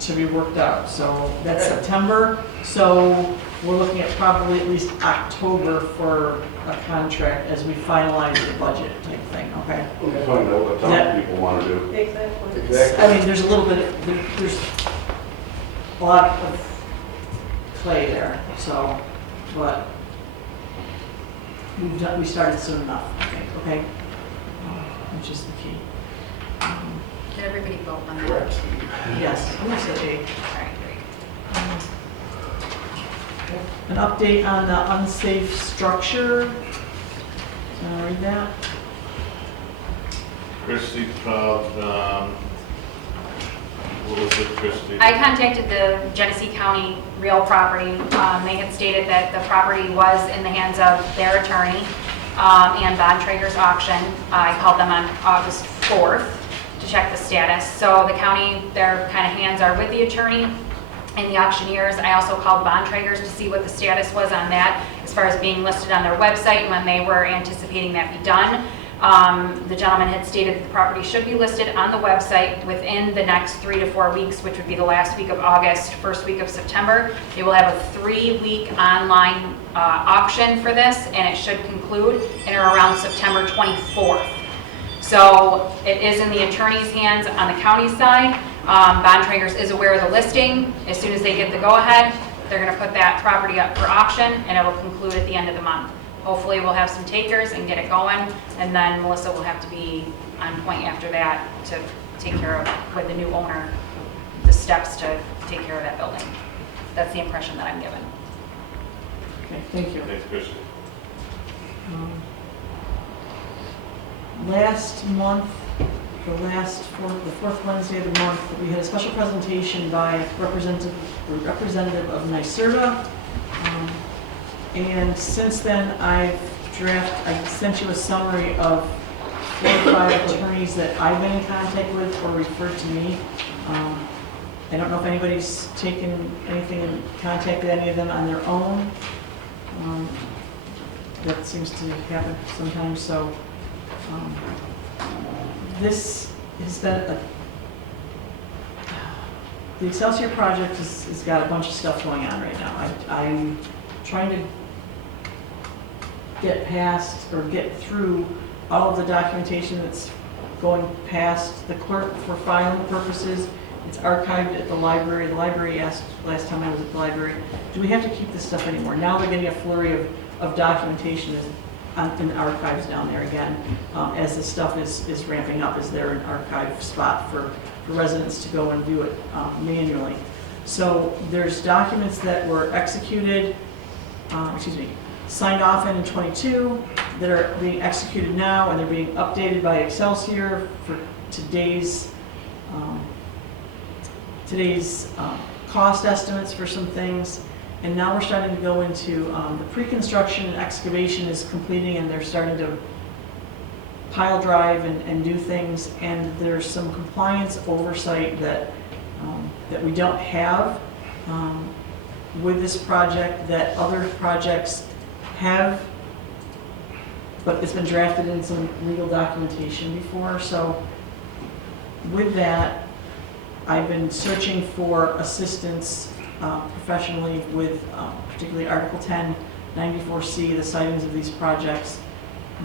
to be worked out. So that's September. So we're looking at probably at least October for a contract as we finalize the budget type thing, okay? we'll find out what town people want to do. Exactly. Exactly. I mean, there's a little bit, there's a lot of clay there, so, but we started soon enough, I think, okay? Which is the key. Did everybody vote on that? Correct. Yes, I'm gonna say eight. All right, great. An update on the unsafe structure. Can I read that? Christie filed, what was it, Christie? I contacted the Genesee County real property. They had stated that the property was in the hands of their attorney and Bond Traders Auction. I called them on August 4th to check the status. So the county, their kind of hands are with the attorney and the auctioneers. I also called Bond Traders to see what the status was on that as far as being listed on their website and when they were anticipating that be done. The gentleman had stated that the property should be listed on the website within the next 3 to 4 weeks, which would be the last week of August, first week of September. They will have a 3-week online auction for this, and it should conclude in or around September 24th. So it is in the attorney's hands on the county side. Bond Traders is aware of the listing. As soon as they get the go-ahead, they're going to put that property up for auction, and it'll conclude at the end of the month. Hopefully, we'll have some takers and get it going, and then Melissa will have to be on point after that to take care of, with the new owner, the steps to take care of that building. That's the impression that I'm given. Okay, thank you. Thanks, Christie. Last month, the fourth Wednesday of the month, we had a special presentation by representative of NYSERDA. And since then, I sent you a summary of 4 or 5 attorneys that I've been in contact with or referred to me. I don't know if anybody's taken anything and contacted any of them on their own. That seems to happen sometimes, so. This has been the Excelsior project has got a bunch of stuff going on right now. I'm trying to get past or get through all of the documentation that's going past the clerk for filing purposes. It's archived at the library. The library asked last time I was at the library, do we have to keep this stuff anymore? Now they're getting a flurry of documentation in the archives down there again. As the stuff is ramping up, is there an archive spot for residents to go and view it manually? So there's documents that were executed, signed off in 22 that are being executed now, and they're being updated by Excelsior for today's cost estimates for some things. And now we're starting to go into the pre-construction and excavation is completing, and they're starting to pile drive and do things. And there's some compliance oversight that we don't have with this project that other projects have, but it's been drafted in some legal documentation before. So with that, I've been searching for assistance professionally with particularly Article 10, 94C, the sightings of these projects.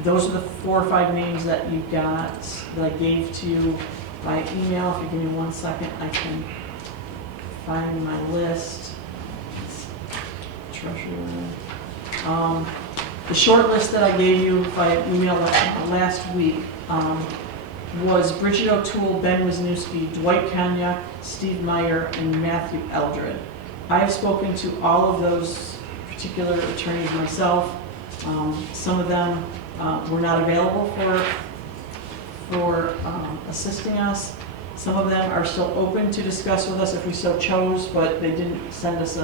Those are the 4 or 5 names that you got, that I gave to you by email. If you give me 1 second, I can find my list. Treasurer. The short list that I gave you by email last week was Bridget O'Toole, Ben Wisniewski, Dwight Cognac, Steve Meyer, and Matthew Eldred. I have spoken to all of those particular attorneys myself. Some of them were not available for assisting us. Some of them are still open to discuss with us if we so chose, but they didn't send us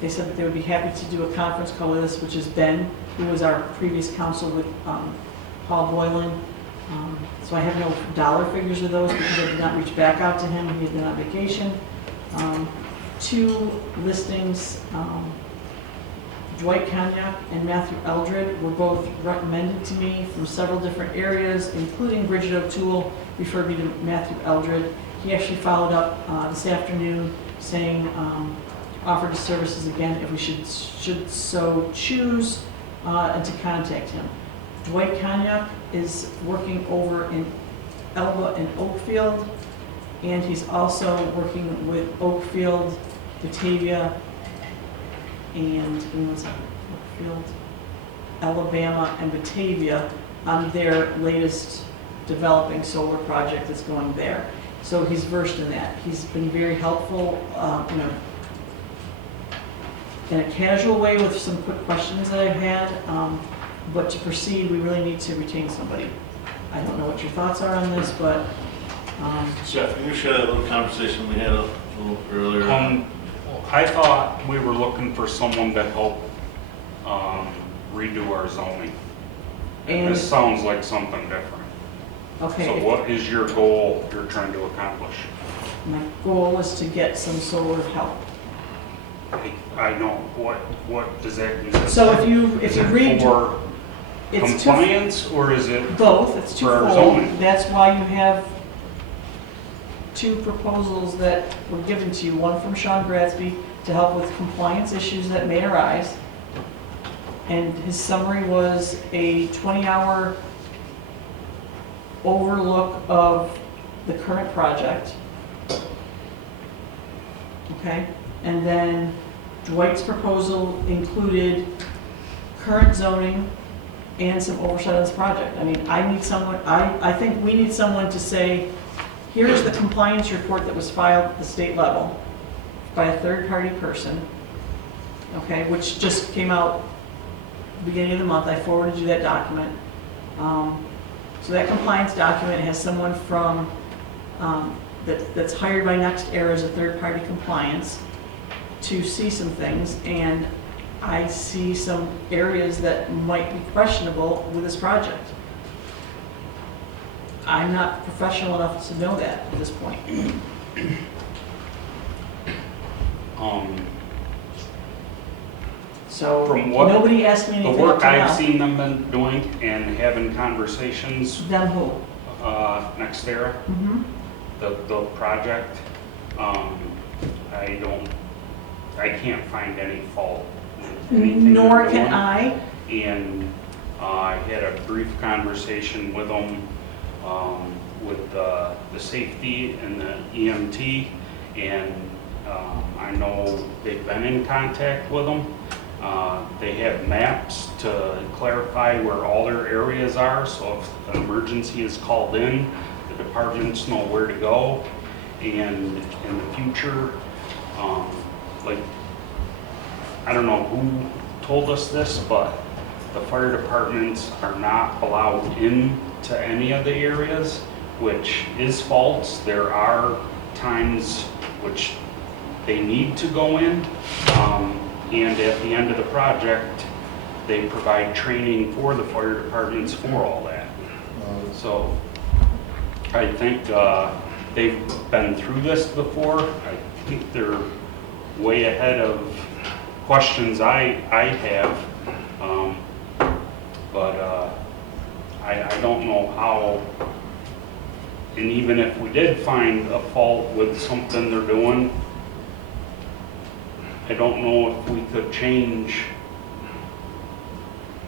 they said that they would be happy to do a conference call with us, which is Ben, who was our previous counsel with Paul Boylan. So I have no dollar figures of those because I did not reach back out to him. He had been on vacation. 2 listings, Dwight Cognac and Matthew Eldred were both recommended to me from several different areas, including Bridget O'Toole referred me to Matthew Eldred. He actually followed up this afternoon saying offered his services again if we should so choose and to contact him. Dwight Cognac is working over in Elba and Oakfield, and he's also working with Oakfield, Batavia, and Oakfield, Alabama, and Batavia on their latest developing solar project that's going there. So he's versed in that. He's been very helpful, in a casual way with some quick questions that I've had. But to proceed, we really need to retain somebody. I don't know what your thoughts are on this, but Jeff, can you share that little conversation we had a little earlier? I thought we were looking for someone to help redo our zoning. And- This sounds like something different. okay. So what is your goal you're trying to accomplish? My goal is to get some solar help. I know, what does that consist So of? if you read, For it's compliance, or is it? both, it's for our twofold. zoning? That's why you have 2 proposals that were given to you, one from Sean Gradsby to help with compliance issues that may arise. And his summary was a 20-hour overlook of the current project. Okay? And then Dwight's proposal included current zoning and some oversight of this project. I mean, I need someone, I think we need someone to say, here's the compliance report that was filed at the state level by a third-party person, okay, which just came out beginning of the month. I forwarded you that document. So that compliance document has someone from, that's hired by NextEra as a third-party compliance to see some things, and I see some areas that might be questionable with this project. I'm not professional enough to know that at this point. So From what- nobody asked me The anything up work to now. I've seen them been doing and having conversations, Them who? NextEra, Mm-hmm. the project, I can't find any fault with anything. Nor they're can doing. I. And I had a brief conversation with them, with the safety and the EMT, and I know they've been in contact with them. They have maps to clarify where all their areas are, so if an emergency is called in, the departments know where to go. And in the future, like, I don't know who told us this, but the fire departments are not allowed into any of the areas, which is false. There are times which they need to go in, and at the end of the project, they provide training for the fire departments for all that. So I think they've been through this before. I think they're way ahead of questions I have. But I don't know how, and even if we did find a fault with something they're doing, I don't know if we could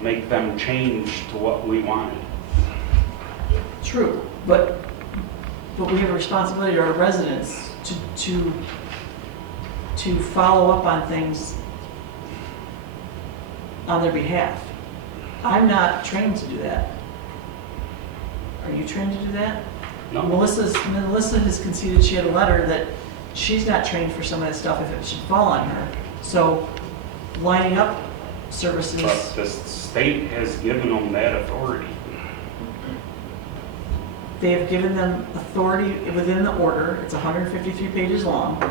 make them change to what we wanted. True, but we have a responsibility to our residents to follow up on things on their behalf. I'm not trained to do that. Are you trained to do that? No. Melissa has conceded she had a letter that she's not trained for some of that stuff if it should fall on her. So lining up services. But the state has given them that authority. They have given them authority within the order. It's 153 pages long.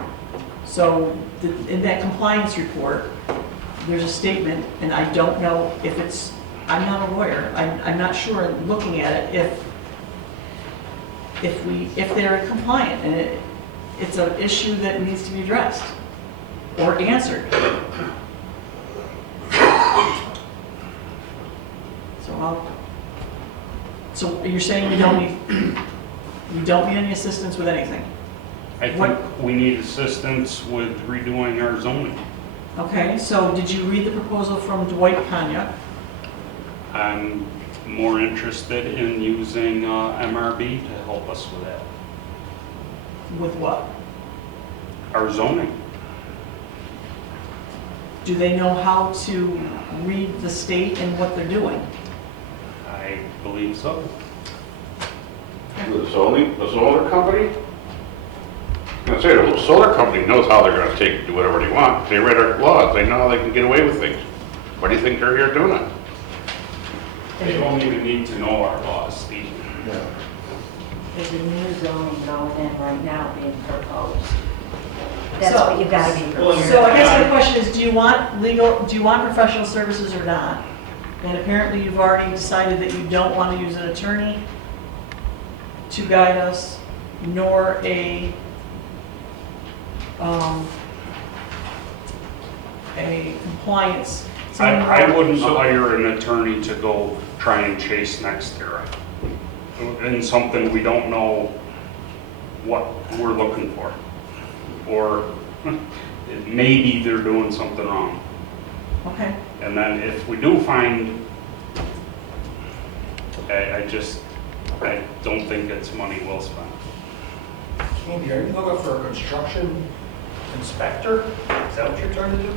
So in that compliance report, there's a statement, and I don't know if it's, I'm not a lawyer. I'm not sure, looking at it, if they're compliant, and it's an issue that needs to be addressed or answered. So you're saying we don't need any assistance with anything? I think we need assistance with redoing our zoning. Okay, so did you read the proposal from Dwight Kanya? I'm more interested in using MRB to help us with that. With what? Our zoning. Do they know how to read the state and what they're doing? I believe so. The solar company? I was gonna say, the solar company knows how they're gonna do whatever they want. They read our laws, they know how they can get away with things. Why do you think they're here doing it? They don't even need to know our laws, Steve. Yeah. There's a new zoning going in right now being proposed. That's So- what you've got to be prepared. So I guess the question is, do you want professional services or not? And apparently you've already decided that you don't want to use an attorney to guide us, nor a compliance. I wouldn't hire an attorney to go try and chase NextEra in something we don't know what we're looking for. Or maybe they're doing something wrong. Okay. And then if we do find, I don't think it's money well spent. Andy, are you looking for a construction inspector? Is that what you're trying to do?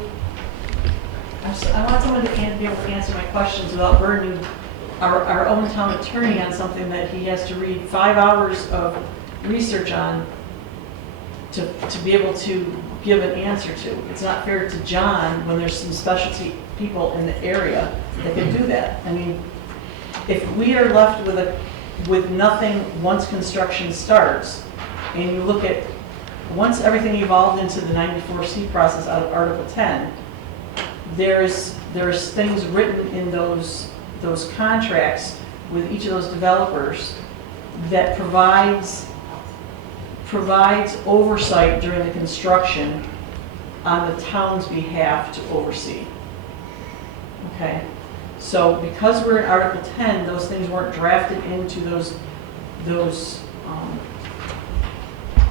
I want someone to be able to answer my questions without burdening our own town attorney on something that he has to read 5 hours of research on to be able to give an answer to. It's not fair to John when there's some specialty people in the area that can do that. I mean, if we are left with nothing once construction starts, and you look at, once everything evolved into the 94C process out of Article 10, there's things written in those contracts with each of those developers that provides oversight during the construction on the town's behalf to oversee. Okay? So because we're in Article 10, those things weren't drafted into those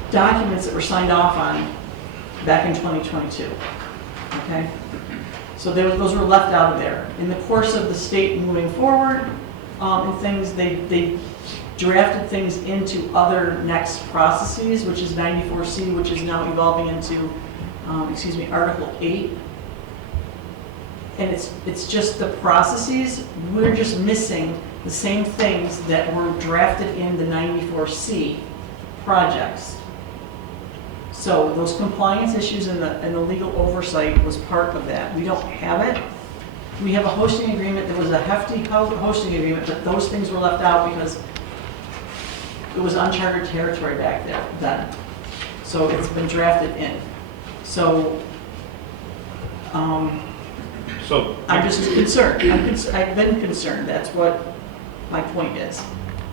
documents that were signed off on back in 2022. Okay? So those were left out of there. In the course of the state moving forward, and things, they drafted things into other next processes, which is 94C, which is now evolving into, Article 8. And it's just the processes, we're just missing the same things that were drafted in the 94C projects. So those compliance issues and the legal oversight was part of that. We don't have it. We have a hosting agreement, there was a hefty hosting agreement, but those things were left out because it was uncharted territory back there then. So it's been drafted in. So, So, I'm just concerned. I've been concerned, that's what my point is.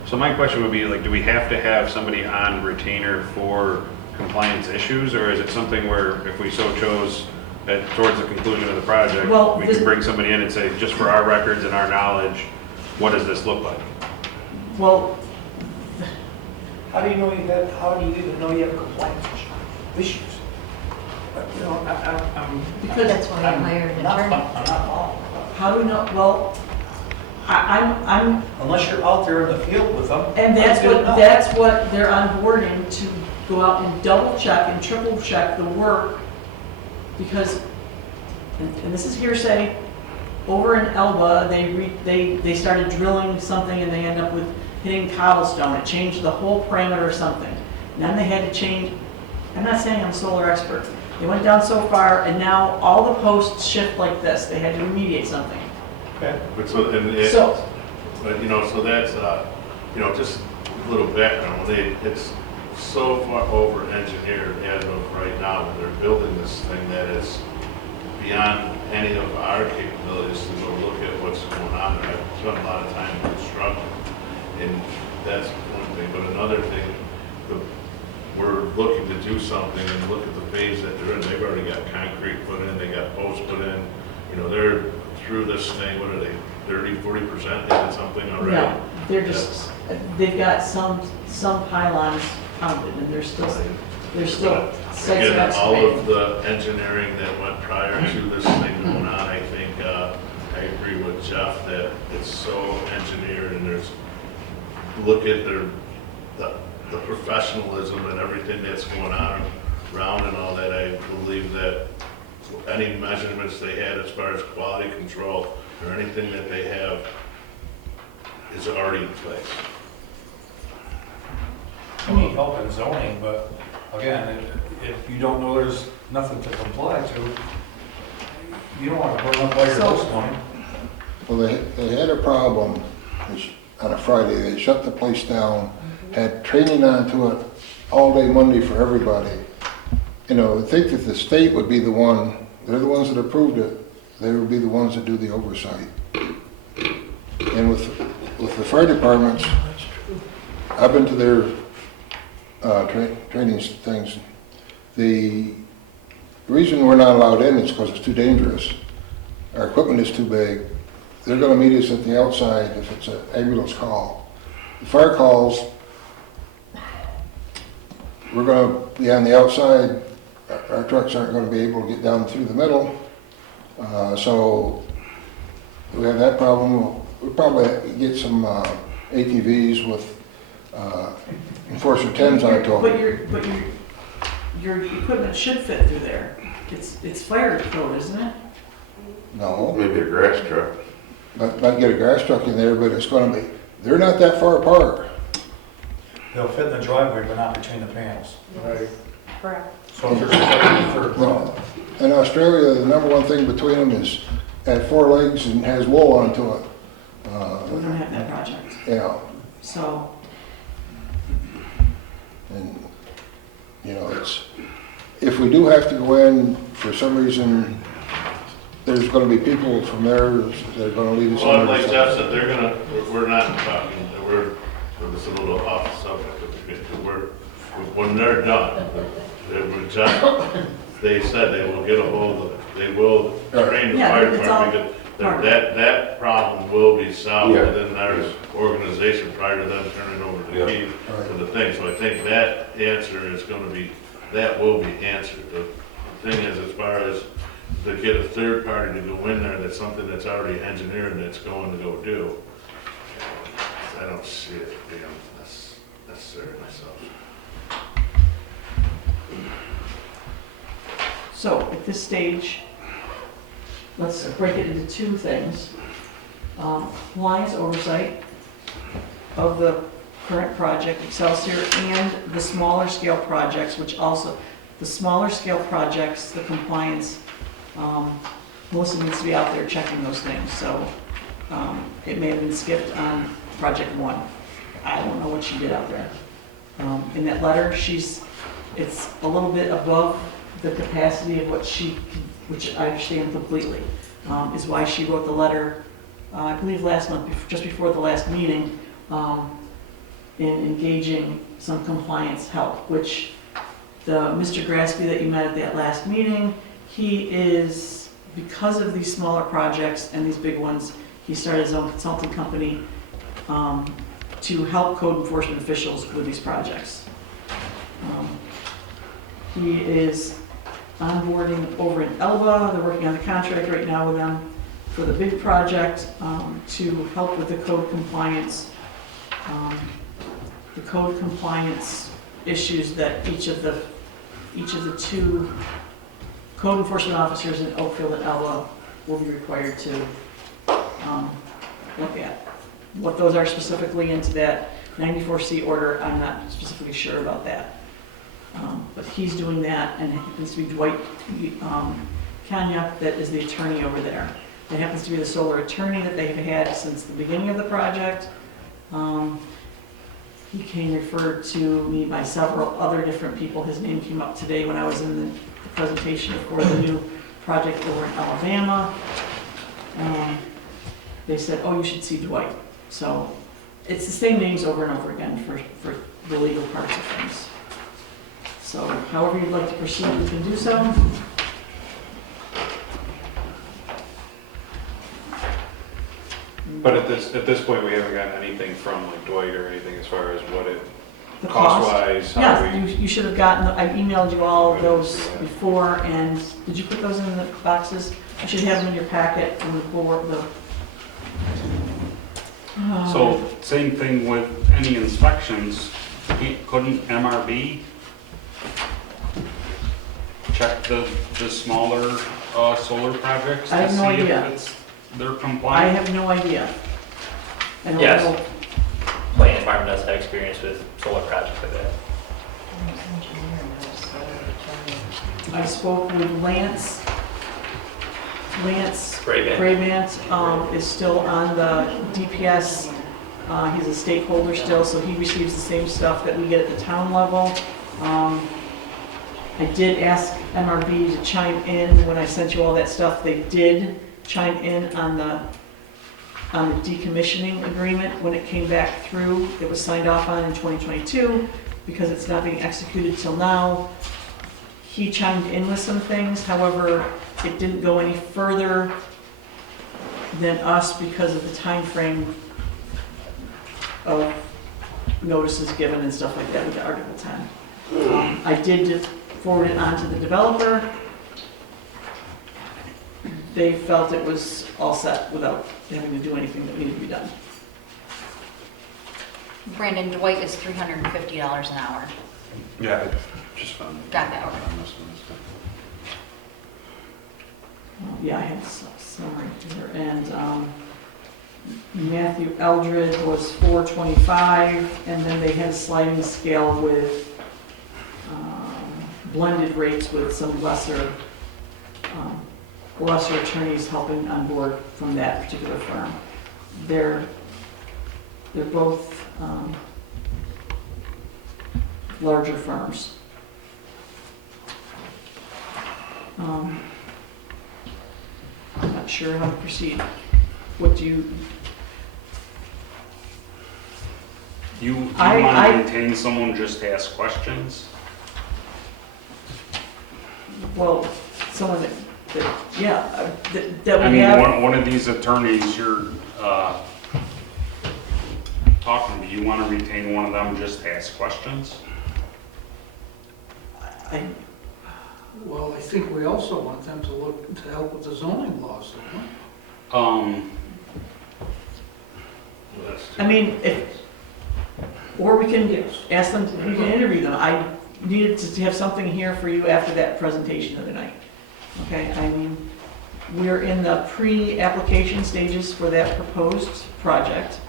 so my question would be, like, do we have to have somebody on retainer for compliance issues? Or is it something where if we so chose that towards the conclusion of the project, Well, we this- can bring somebody in and say, just for our records and our knowledge, what does this look like? Well, How do you know how do you even know you have compliance issues? You know, I'm. because That's why I hired an attorney. I'm not following. how do we know, well, I'm, Unless you're out there in the field with them. and that's good what, enough. that's what they're onboarding to go out and double check and triple check the work. Because, and this is hearsay, over in Elba, they started drilling something and they end up with hitting cobblestone. It changed the whole parameter or something. And then they had to change, I'm not saying I'm a solar expert. They went down so far and now all the posts shift like this. They had to remediate something. Okay. But so, and it, So, but, you know, so that's, you know, just a little background. It's so far over engineered as of right now, when they're building this thing that is beyond any of our capabilities to go look at what's going on there. I've spent a lot of time constructing, and that's one thing. But another thing, we're looking to do something and look at the phase that they're in. They've already got concrete put in, they got posts put in. You know, they're through this thing, what are they, 30-40% in something already? no, they're just, they've got some pylons pounded and they're still sites are Again, all excavated. of the engineering that went prior to this thing going on, I think, I agree with Jeff that it's so engineered and there's, look at the professionalism and everything that's going on around and all that. I believe that any measurements they had as far as quality control or anything that they have is already in place. I need help in zoning, but again, if you don't know there's nothing to comply to, you don't want to burn up all your So- testimony. Well, they had a problem on a Friday. They shut the place down, had training onto it all day Monday for everybody. You know, I think that the state would be the one, they're the ones that approved it. They would be the ones that do the oversight. And with the fire departments, I've been to their training things. The reason we're not allowed in is because it's too dangerous. Our equipment is too big. They're gonna meet us at the outside if it's an ambulance call. The fire calls, we're gonna be on the outside. Our trucks aren't gonna be able to get down through the middle. So we have that problem. We'll probably get some ATVs with Enforcer 10s on top. But your equipment should fit through there. It's fire code, isn't it? No, Maybe a grass truck. might get a grass truck in there, but it's gonna be, they're not that far apart. They'll fit in the driveway, but not between the panels. Right. Correct. So if there's a third No. In Australia, the number one thing between them is at 4 legs and has wool onto it. We don't have that project. Yeah, So, and, you know, it's, if we do have to go in, for some reason, there's gonna be people from there that are gonna lead us in. Well, like Jeff said, they're gonna, we're not talking, we're just a little off the subject. When they're done, they said they will get a hold of, they will train the Yeah, fire it's all department. part of That problem will be solved Yeah. within our organization prior to them turning over the Yeah. key to the thing. So I think that answer is gonna be, that will be answered. The thing is, as far as to get a third party to go in there, that's something that's already engineered and it's going to go do. I don't see it being necessary myself. so at this stage, let's break it into two things. Compliance oversight of the current project, Excelsior, and the smaller scale projects, which also, The smaller scale projects, the compliance, Melissa needs to be out there checking those things, so it may have been skipped on project 1. I don't know what she did out there. In that letter, it's a little bit above the capacity of which I understand completely, is why she wrote the letter, I believe last month, just before the last meeting, in engaging some compliance help, which Mr. Graspy that you met at that last meeting, he is, because of these smaller projects and these big ones, he started his own consulting company to help code enforcement officials with these projects. He is onboarding over in Elba. They're working on the contract right now with them for the big project to help with the code compliance. The code compliance issues that each of the 2 code enforcement officers in Oakfield and Elba will be required to look at. What those are specifically into that 94C order, I'm not specifically sure about that. But he's doing that, and it happens to be Dwight Kanyuk that is the attorney over there. It happens to be the solar attorney that they've had since the beginning of the project. He came referred to me by several other different people. His name came up today when I was in the presentation for the new project over in Alabama. They said, oh, you should see Dwight. So it's the same names over and over again for the legal parts of things. So however you'd like to proceed, we can do so. But at this point, we haven't gotten anything from like Dwight or anything as far as what it, The cost. cost-wise, how Yes, we, you should have gotten, I emailed you all of those before, and did you put those in the boxes? You should have them in your packet from the board, So same thing with any inspections, couldn't MRB check the smaller solar projects I have to no see idea. if it's, they're I compliant? have no idea. I don't Yes. know. Planning department does have experience with solar projects like that. I spoke with Lance. Lance Brabant. Brabant is still on the DPS. He's a stakeholder still, so he receives the same stuff that we get at the town level. I did ask MRB to chime in when I sent you all that stuff. They did chime in on the decommissioning agreement when it came back through. It was signed off on in 2022 because it's not being executed till now. He chimed in with some things, however, it didn't go any further than us because of the time frame of notices given and stuff like that with the Article 10. I did just forward it on to the developer. They felt it was all set without having to do anything that needed to be done. Brandon, Dwight is $350 an hour. yeah, I just found. Got that. on this one, this time. Yeah, I had summary here, and Matthew Eldred was $425, and then they had a sliding scale with blended rates with some lesser attorneys helping on board from that particular firm. They're both larger firms. I'm not sure how to proceed. What do you? You want I- to maintain someone just to ask questions? Well, someone that I we mean, have. one of these attorneys you're talking to, you want to retain one of them just to ask questions? Well, I think we also want them to help with the zoning laws, don't we? Well, that's too- I mean, or we can ask them, we can interview them. I needed to have something here for you after that presentation of the night. Okay, I mean, we're in the pre-application stages for that proposed project,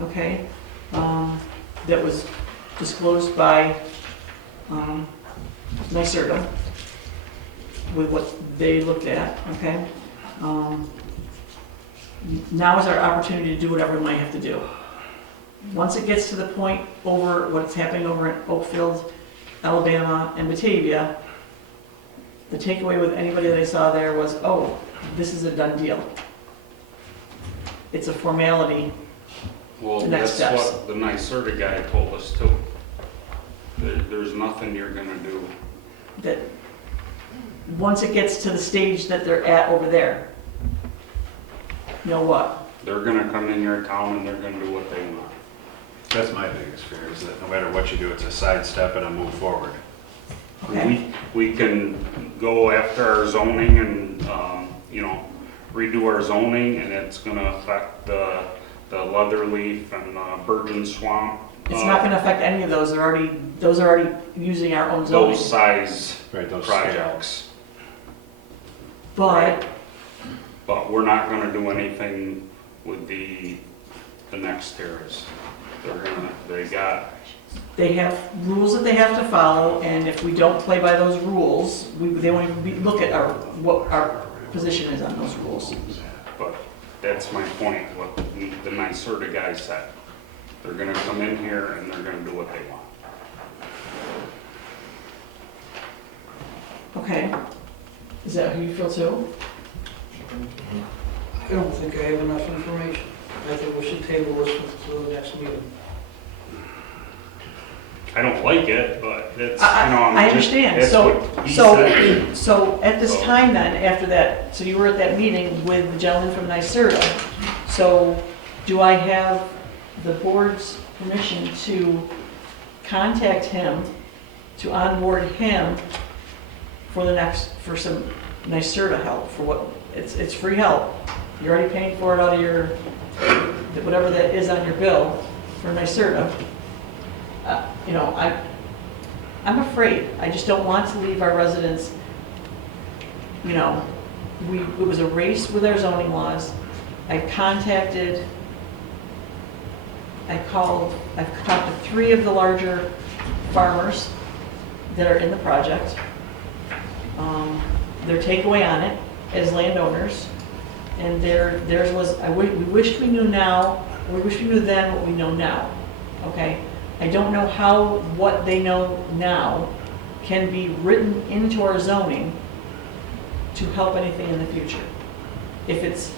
okay? That was disclosed by NYSERDA with what they looked at, okay? Now is our opportunity to do whatever we might have to do. Once it gets to the point over what's happening over in Oakfield, Alabama, and Batavia, the takeaway with anybody that I saw there was, oh, this is a done deal. It's a formality. Well, The next that's steps. what the NYSERDA guy told us too. There's nothing you're gonna do. That once it gets to the stage that they're at over there, you know what? They're gonna come in your town and they're gonna do what they want. That's my biggest fear, is that no matter what you do, it's a sidestep and a move forward. Okay. We can go after our zoning and, redo our zoning, and it's gonna affect the leatherleaf and Virgin Swamp. It's not gonna affect any of those. Those are already using our own zoning. Those size Right, those projects. But But we're not gonna do anything with the next terrace. they have rules that they have to follow, and if we don't play by those rules, they won't even look at what our position is on those rules. But that's my point, what the NYSERDA guy said. They're gonna come in here and they're gonna do what they want. Okay. Is that how you feel too? I don't think I have enough information. I think we should table this to the next meeting. I don't like it, but it's, I understand. that's So, what he said. so at this So- time then, after that, so you were at that meeting with the gentleman from NYSERDA. So do I have the board's permission to contact him, to onboard him for some NYSERDA help, for what, it's free help. You're already paying for it out of your, whatever that is on your bill for NYSERDA. I'm afraid. I just don't want to leave our residents, it was a race with our zoning laws. I've talked to 3 of the larger farmers that are in the project. Their takeaway on it as landowners, and theirs was, we wished we knew now, we wish we knew then what we know now, okay? I don't know how what they know now can be written into our zoning to help anything in the future. If it's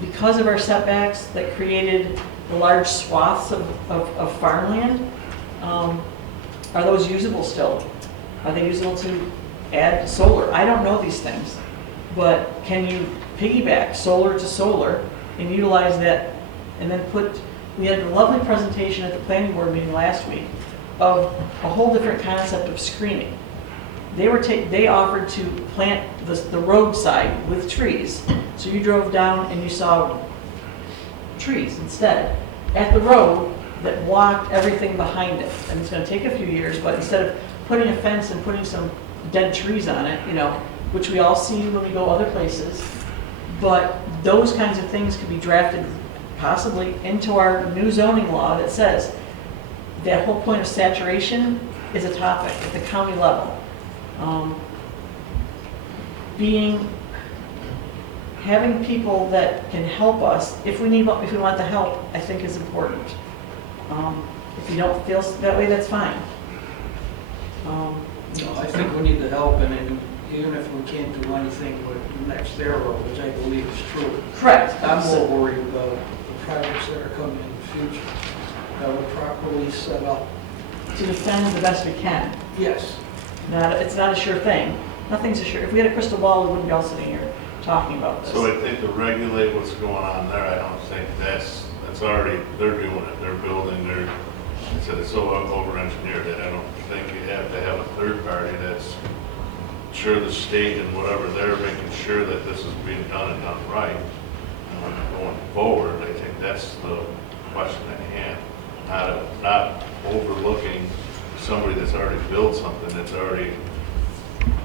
because of our setbacks that created the large swaths of farmland, are those usable still? Are they usable to add solar? I don't know these things, but can you piggyback solar to solar and utilize that, and then we had a lovely presentation at the planning board meeting last week of a whole different concept of screening. They offered to plant the roadside with trees. So you drove down and you saw trees instead at the road that blocked everything behind it. And it's gonna take a few years, but instead of putting a fence and putting some dead trees on it, which we all see when we go other places, but those kinds of things could be drafted possibly into our new zoning law that says that whole point of saturation is a topic at the county level. Having people that can help us, if we want the help, I think is important. If you don't feel that way, that's fine. No, I think we need the help, and even if we can't do anything with the next arrow, which I believe is true. Correct. I'm more worried about the projects that are coming in the future, that we're properly set up. To defend the best we can. Yes. It's not a sure thing. Nothing's a sure. If we had a crystal ball, we wouldn't be all sitting here talking about this. So I think to regulate what's going on there, I don't think that's already, they're doing it, they're building, it's so over-engineered that I don't think you have to have a third party that's sure the state and whatever, they're making sure that this is being done and done right. Going forward, I think that's the question at hand, not overlooking somebody that's already built something, that's already,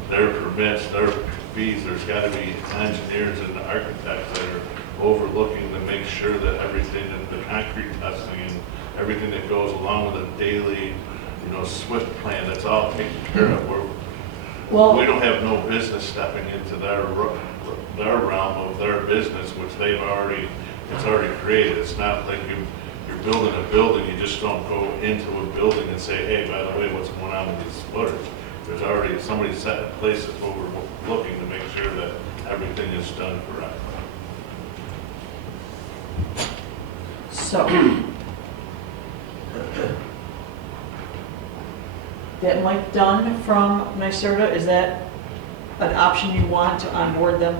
their permits, their fees, there's gotta be engineers and architects that are overlooking to make sure that everything, that the concrete testing and everything that goes along with a daily SWIFT plan, that's all taken care of. Well, We don't have no business stepping into their realm of their business, which it's already created. It's not like you're building a building, you just don't go into a building and say, hey, by the way, what's going on with these splitters? There's already somebody set in place that's what we're looking to make sure that everything is done correctly. so. That Mike Dunn from NYSERDA, is that an option you want to onboard him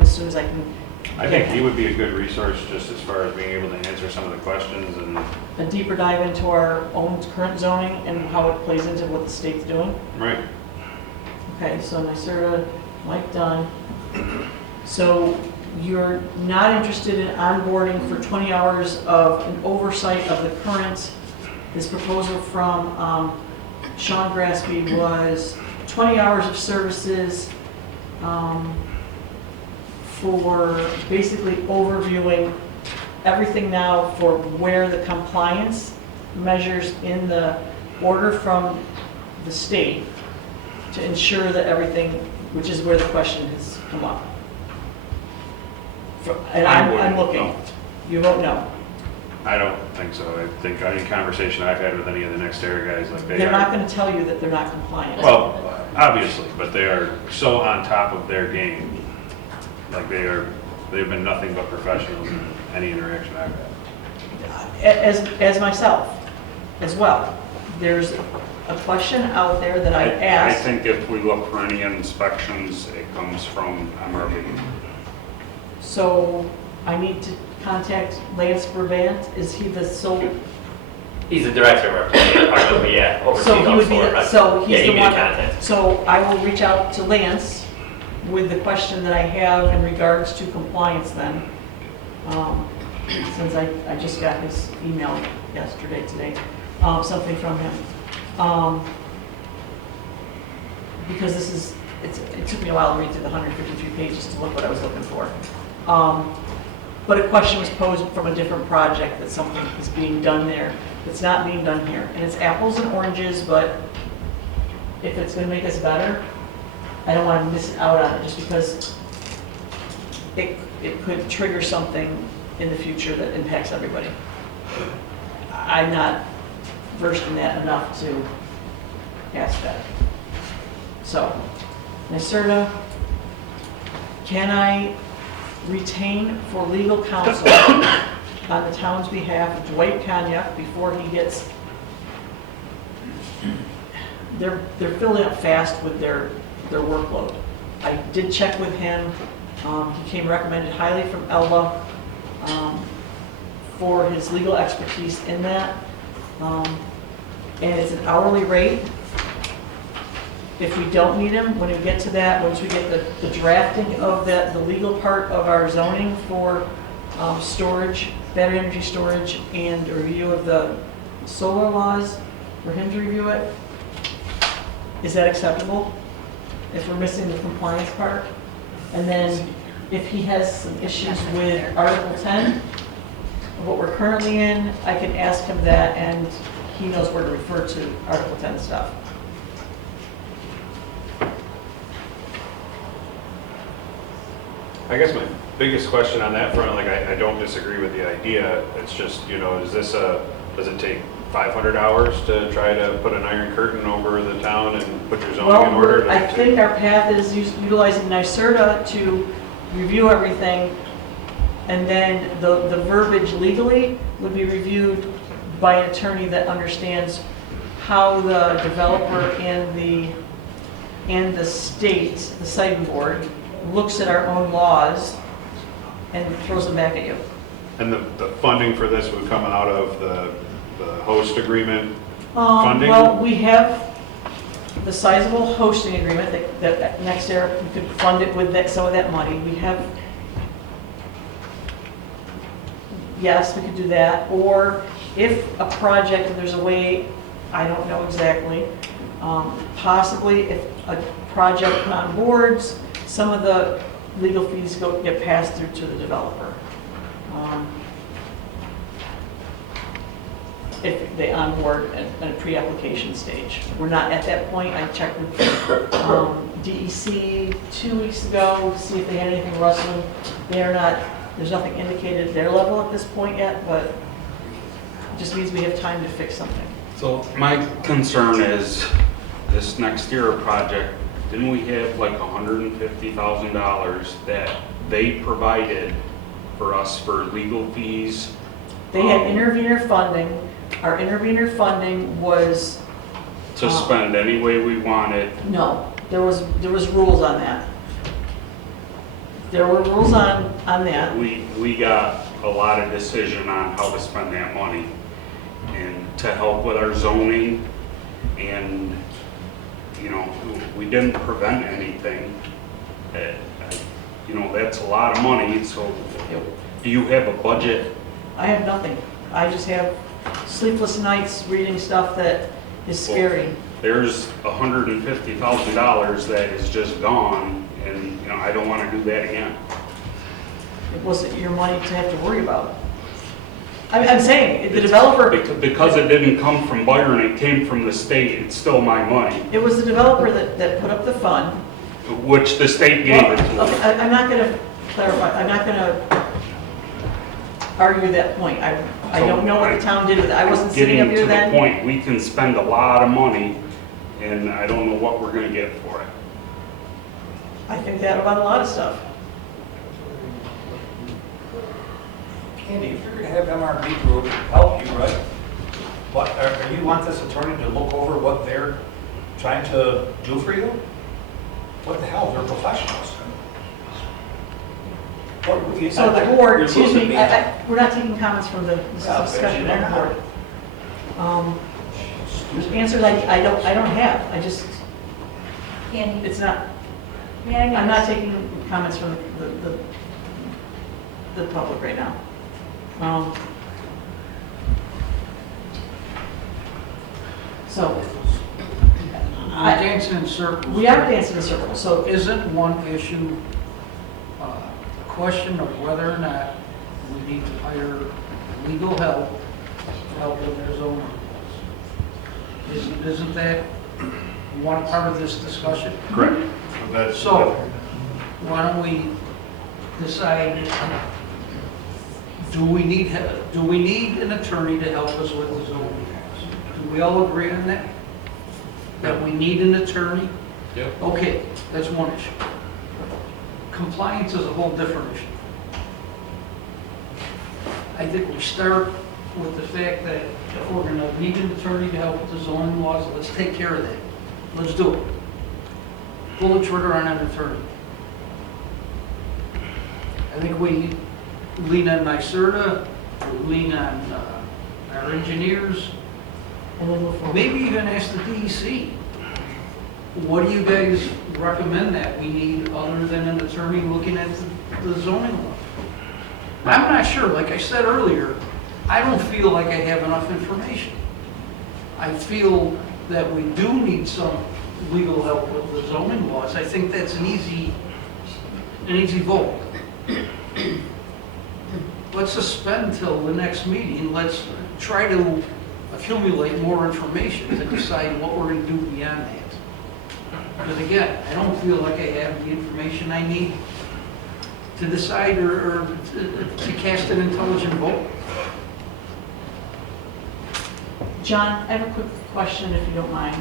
as soon as I can? I think he would be a good resource just as far as being able to answer some of the questions and. A deeper dive into our own current zoning and how it plays into what the state's doing? Right. Okay, so NYSERDA, Mike Dunn. So you're not interested in onboarding for 20 hours of an oversight of the current, this proposal from Sean Graspy was 20 hours of services for basically overviewing everything now for where the compliance measures in the order from the state to ensure that everything, which is where the question has come up. And I'm looking. No. You vote no. I don't think so. I think any conversation I've had with any of the Nextera guys, like They're not going to tell you that they're not compliant. Well, obviously, but they are so on top of their game. Like they've been nothing but professionals in any interaction I've had. As myself as well. There's a question out there that I I asked. think if we look for any inspections, it comes from MRB. So I need to contact Lance Brabant. Is he the sole? He's the director of our planning department, but yeah, oversees So he all would be, solar the- projects. so he's Yeah, the he'd be one. the contact. So I will reach out to Lance with the question that I have in regards to compliance then. Since I just got his email today, something from him. Because it took me a while to read through the 153 pages to look what I was looking for. But a question was posed from a different project that something is being done there that's not being done here. And it's apples and oranges, but if it's gonna make us better, I don't wanna miss out on it just because it could trigger something in the future that impacts everybody. I'm not versed in that enough to ask that. So, NYSERDA, can I retain for legal counsel on the town's behalf Dwight Cognac before he gets, they're filling up fast with their workload. I did check with him. He came recommended highly from Ella for his legal expertise in that. And it's an hourly rate. If we don't need him, when we get to that, once we get the drafting of the legal part of our zoning for storage, battery energy storage, and a review of the solar laws, for him to review it, is that acceptable? If we're missing the compliance part? And then if he has some issues with Article 10, of what we're currently in, I can ask him that, and he knows where to refer to Article 10 stuff. I guess my biggest question on that front, like I don't disagree with the idea. It's just, does it take 500 hours to try to put an iron curtain over the town and put your zoning in order? Well, I think our path is utilizing NYSERDA to review everything, and then the verbiage legally would be reviewed by an attorney that understands how the developer and the state, the siting board, looks at our own laws and throws them back at you. And the funding for this would come out of the host agreement funding? Well, we have the sizable hosting agreement that next year we could fund it with some of that money. We have, yes, we could do that. Or if a project, there's a way, I don't know exactly, possibly if a project on boards, some of the legal fees get passed through to the developer. if they onboard at a pre-application stage. We're not at that point. I checked with DEC 2 weeks ago to see if they had anything rustling. They are not, there's nothing indicated at their level at this point yet, but it just means we have time to fix something. So my concern is this next year project, didn't we have like $150,000 that they provided for us for legal fees? They had intervenor funding. Our intervenor funding was, To spend any way we wanted. no, there was rules on that. There were rules on that. We got a lot of decision on how to spend that money and to help with our zoning, and, you know, we didn't prevent anything. You know, that's a lot of money, so do you have a budget? I have nothing. I just have sleepless nights reading stuff that is scary. There's $150,000 that is just gone, and, you know, I don't want to do that again. It wasn't your money to have to worry about. I'm saying, the developer, Because it didn't come from Byron, it came from the state, it's still my money, it was the developer that put up the fund. which the state gave it to us. Okay, I'm not gonna clarify, I'm not gonna argue that point. I don't know what the town did with it. I wasn't sitting up Getting here to the then. point, we can spend a lot of money, and I don't know what we're gonna get for it. I think that about a lot of stuff. Andy, if you're gonna have MRB group help you, right? What, or you want this attorney to look over what they're trying to do for you? What the hell, they're professionals. So the board, excuse me, we're not taking comments from the discussion on the board. Answers I don't have, I just, it's not, I'm not taking comments from the public right now. So, We're dancing in circles. we are dancing in circles, so Isn't one issue the question of whether or not we need to hire legal help to help with their zoning? Isn't that one part of this discussion? Correct. So, why don't we decide, do we need an attorney to help us with the zoning? Do we all agree on that? That we need an attorney? Yep. Okay, that's one issue. Compliance is a whole different issue. I think we start with the fact that if we're gonna need an attorney to help with the zoning laws, let's take care of that. Let's do it. Pull the trigger on an attorney. I think we lean on NYSERDA, we lean on our engineers, and then move forward. maybe even ask the DEC. What do you guys recommend that we need other than an attorney looking at the zoning law? I'm not sure, like I said earlier, I don't feel like I have enough information. I feel that we do need some legal help with the zoning laws. I think that's an easy vote. Let's suspend till the next meeting. Let's try to accumulate more information to decide what we're going to do beyond that. Because again, I don't feel like I have the information I need to decide or to cast an intelligent vote. John, I have a quick question if you don't mind.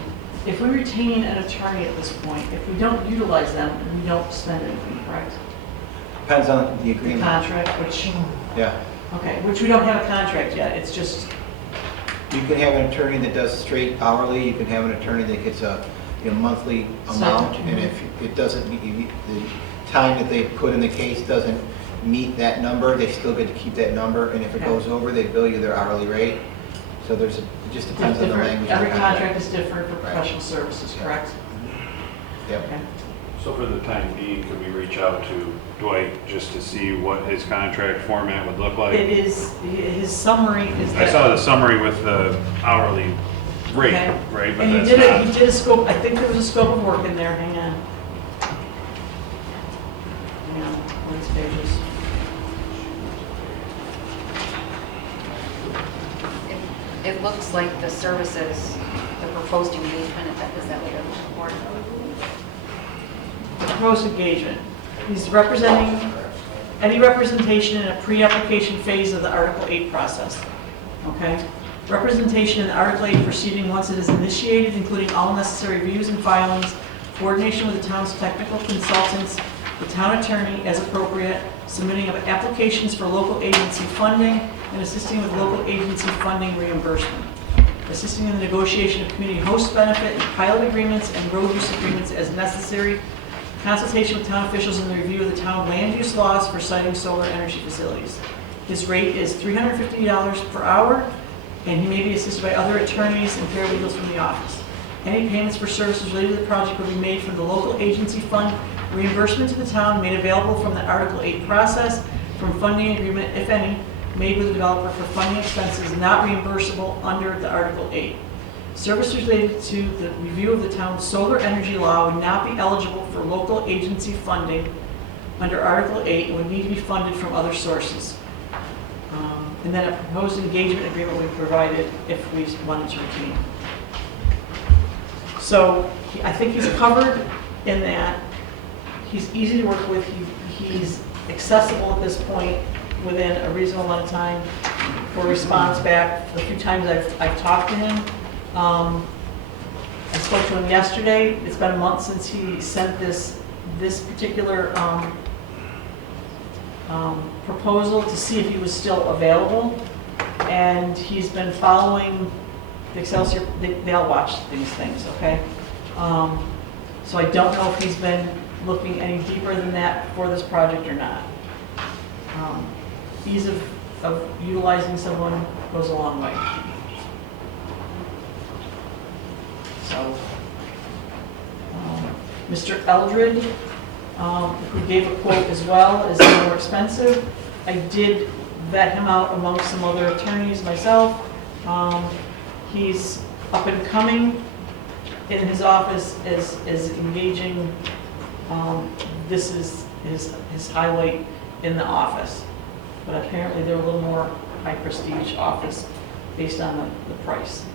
If we retain an attorney at this point, if we don't utilize them, we don't spend anything, correct? Depends on the The agreement. contract, which, Yeah. okay, which we don't have a contract yet, it's just, You can have an attorney that does straight hourly, you can have an attorney that gets a monthly amount, and if it doesn't, the time that they put in the case doesn't meet that number, they still get to keep that number, and if it Okay. goes over, they bill you their hourly rate. So it just depends on the different, language. of every the contract is different for Right. professional services, Yeah. correct? Yep. Okay. So for the time being, could we reach out to Dwight just to see what his contract format would look like? It is, his summary is I that. saw the summary with the hourly rate, Okay. right? But And he that's did not. he did a scope, I think there was a scope of work in there, hang on. Hang on, where's pages? It looks like the services, the proposed engagement, is that what you're looking for? The proposed engagement. He's representing any representation in a pre-application phase of the Article 8 process. Okay? Representation in the Article 8 proceeding once it is initiated, including all necessary reviews and filings, coordination with the town's technical consultants, the town attorney as appropriate, submitting of applications for local agency funding, and assisting with local agency funding reimbursement. Assisting in the negotiation of community host benefit and pilot agreements and road use agreements as necessary. Consultation with town officials in the review of the town land use laws for siting solar energy facilities. His rate is $350 per hour, and he may be assisted by other attorneys and paralegals from the office. Any payments for services related to the project will be made from the local agency fund. Reimbursement to the town made available from the Article 8 process, from funding agreement, if any, made with the developer for funding expenses not reimbursable under the Article 8. Services related to the review of the town's solar energy law would not be eligible for local agency funding under Article 8 and would need to be funded from other sources. And then a proposed engagement agreement would be provided if we wanted to retain. So I think he's covered in that. He's easy to work with. He's accessible at this point within a reasonable amount of time for response back. The few times I've talked to him, I spoke to him yesterday. It's been a month since he sent this particular proposal to see if he was still available, and he's been following the Excelsior. They'll watch these things, okay? So I don't know if he's been looking any deeper than that for this project or not. Ease of utilizing someone goes a long way. So, Mr. Eldred, who gave a quote as well, is more expensive. I did vet him out amongst some other attorneys myself. He's up and coming in his office, is engaging. This is his highlight in the office. But apparently they're a little more high prestige office based on the price.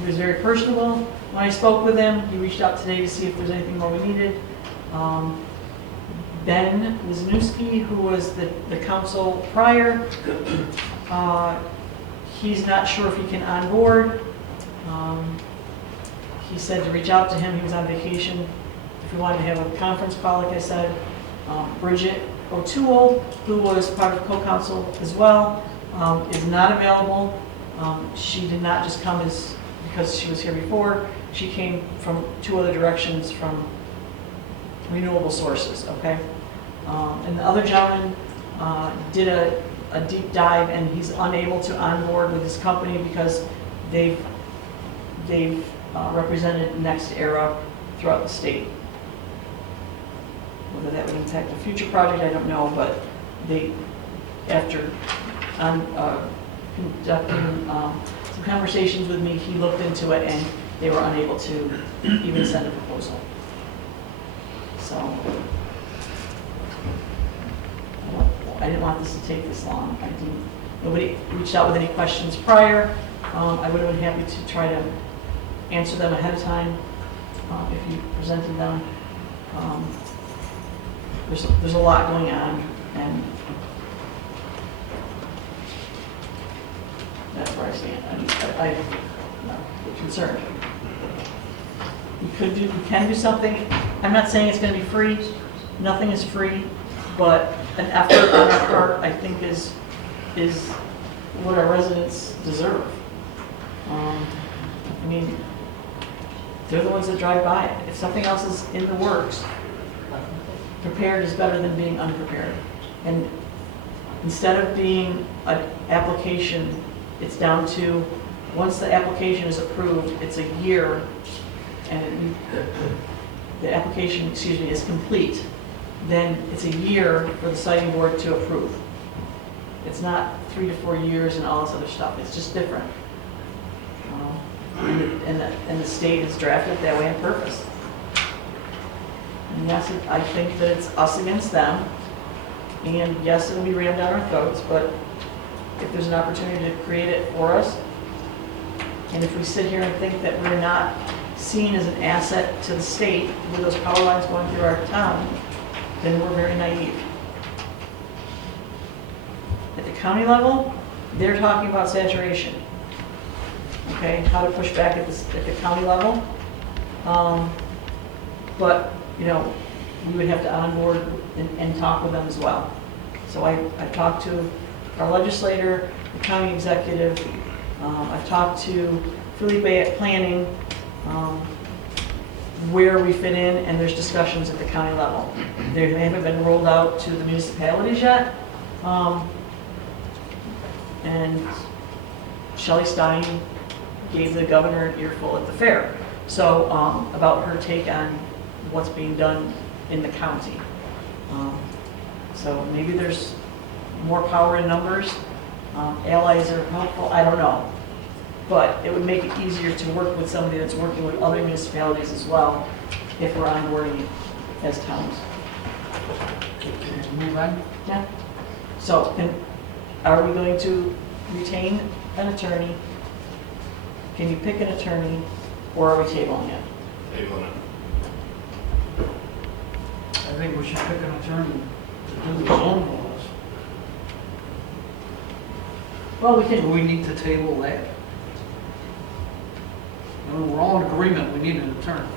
He was very personable. When I spoke with him, he reached out today to see if there's anything more we needed. Ben Wisniewski, who was the council prior, he's not sure if he can onboard. He said to reach out to him. He was on vacation. If we wanted to have a conference call, like I said, Bridget O'Toole, who was part of co-counsel as well, is not available. She did not just come because she was here before. She came from two other directions from renewable sources, okay? And the other gentleman did a deep dive, and he's unable to onboard with his company because they've represented Next Era throughout the state. Whether that would impact a future project, I don't know, but after conducting some conversations with me, he looked into it and they were unable to even send a proposal. So I didn't want this to take this long. Nobody reached out with any questions prior. I would have been happy to try to answer them ahead of time if you presented them. There's a lot going on, and that's where I stand. I'm not concerned. We can do something. I'm not saying it's going to be free. Nothing is free, but an effort on our part, I think, is what our residents deserve. I mean, they're the ones that drive by it. If something else is in the works, prepared is better than being unprepared. And instead of being an application, it's down to, once the application is approved, it's a year, and the application, is complete, then it's a year for the siting board to approve. It's not 3 to 4 years and all this other stuff. It's just different. And the state has drafted it that way on purpose. And yes, I think that it's us against them. And yes, it'll be rammed down our throats, but if there's an opportunity to create it for us, And if we sit here and think that we're not seen as an asset to the state with those power lines going through our town, then we're very naive. At the county level, they're talking about saturation. Okay, how to push back at the county level. But, you know, we would have to onboard and talk with them as well. So I've talked to our legislator, the county executive, I've talked to Felipe at planning, where we fit in, and there's discussions at the county level. They haven't been rolled out to the municipalities yet. And Shelley Stein gave the governor an earful at the fair. So about her take on what's being done in the county. So maybe there's more power in numbers. Allies are helpful, I don't know. But it would make it easier to work with somebody that's working with other municipalities as well if we're onboarding as towns. Move on. Yeah. So, are we going to retain an attorney? Can you pick an attorney, or are we tabling it? Tabling it. I think we should pick an attorney to do the zoning laws. Well, we Do can, we need to table that? I mean, we're all in agreement, we need an attorney.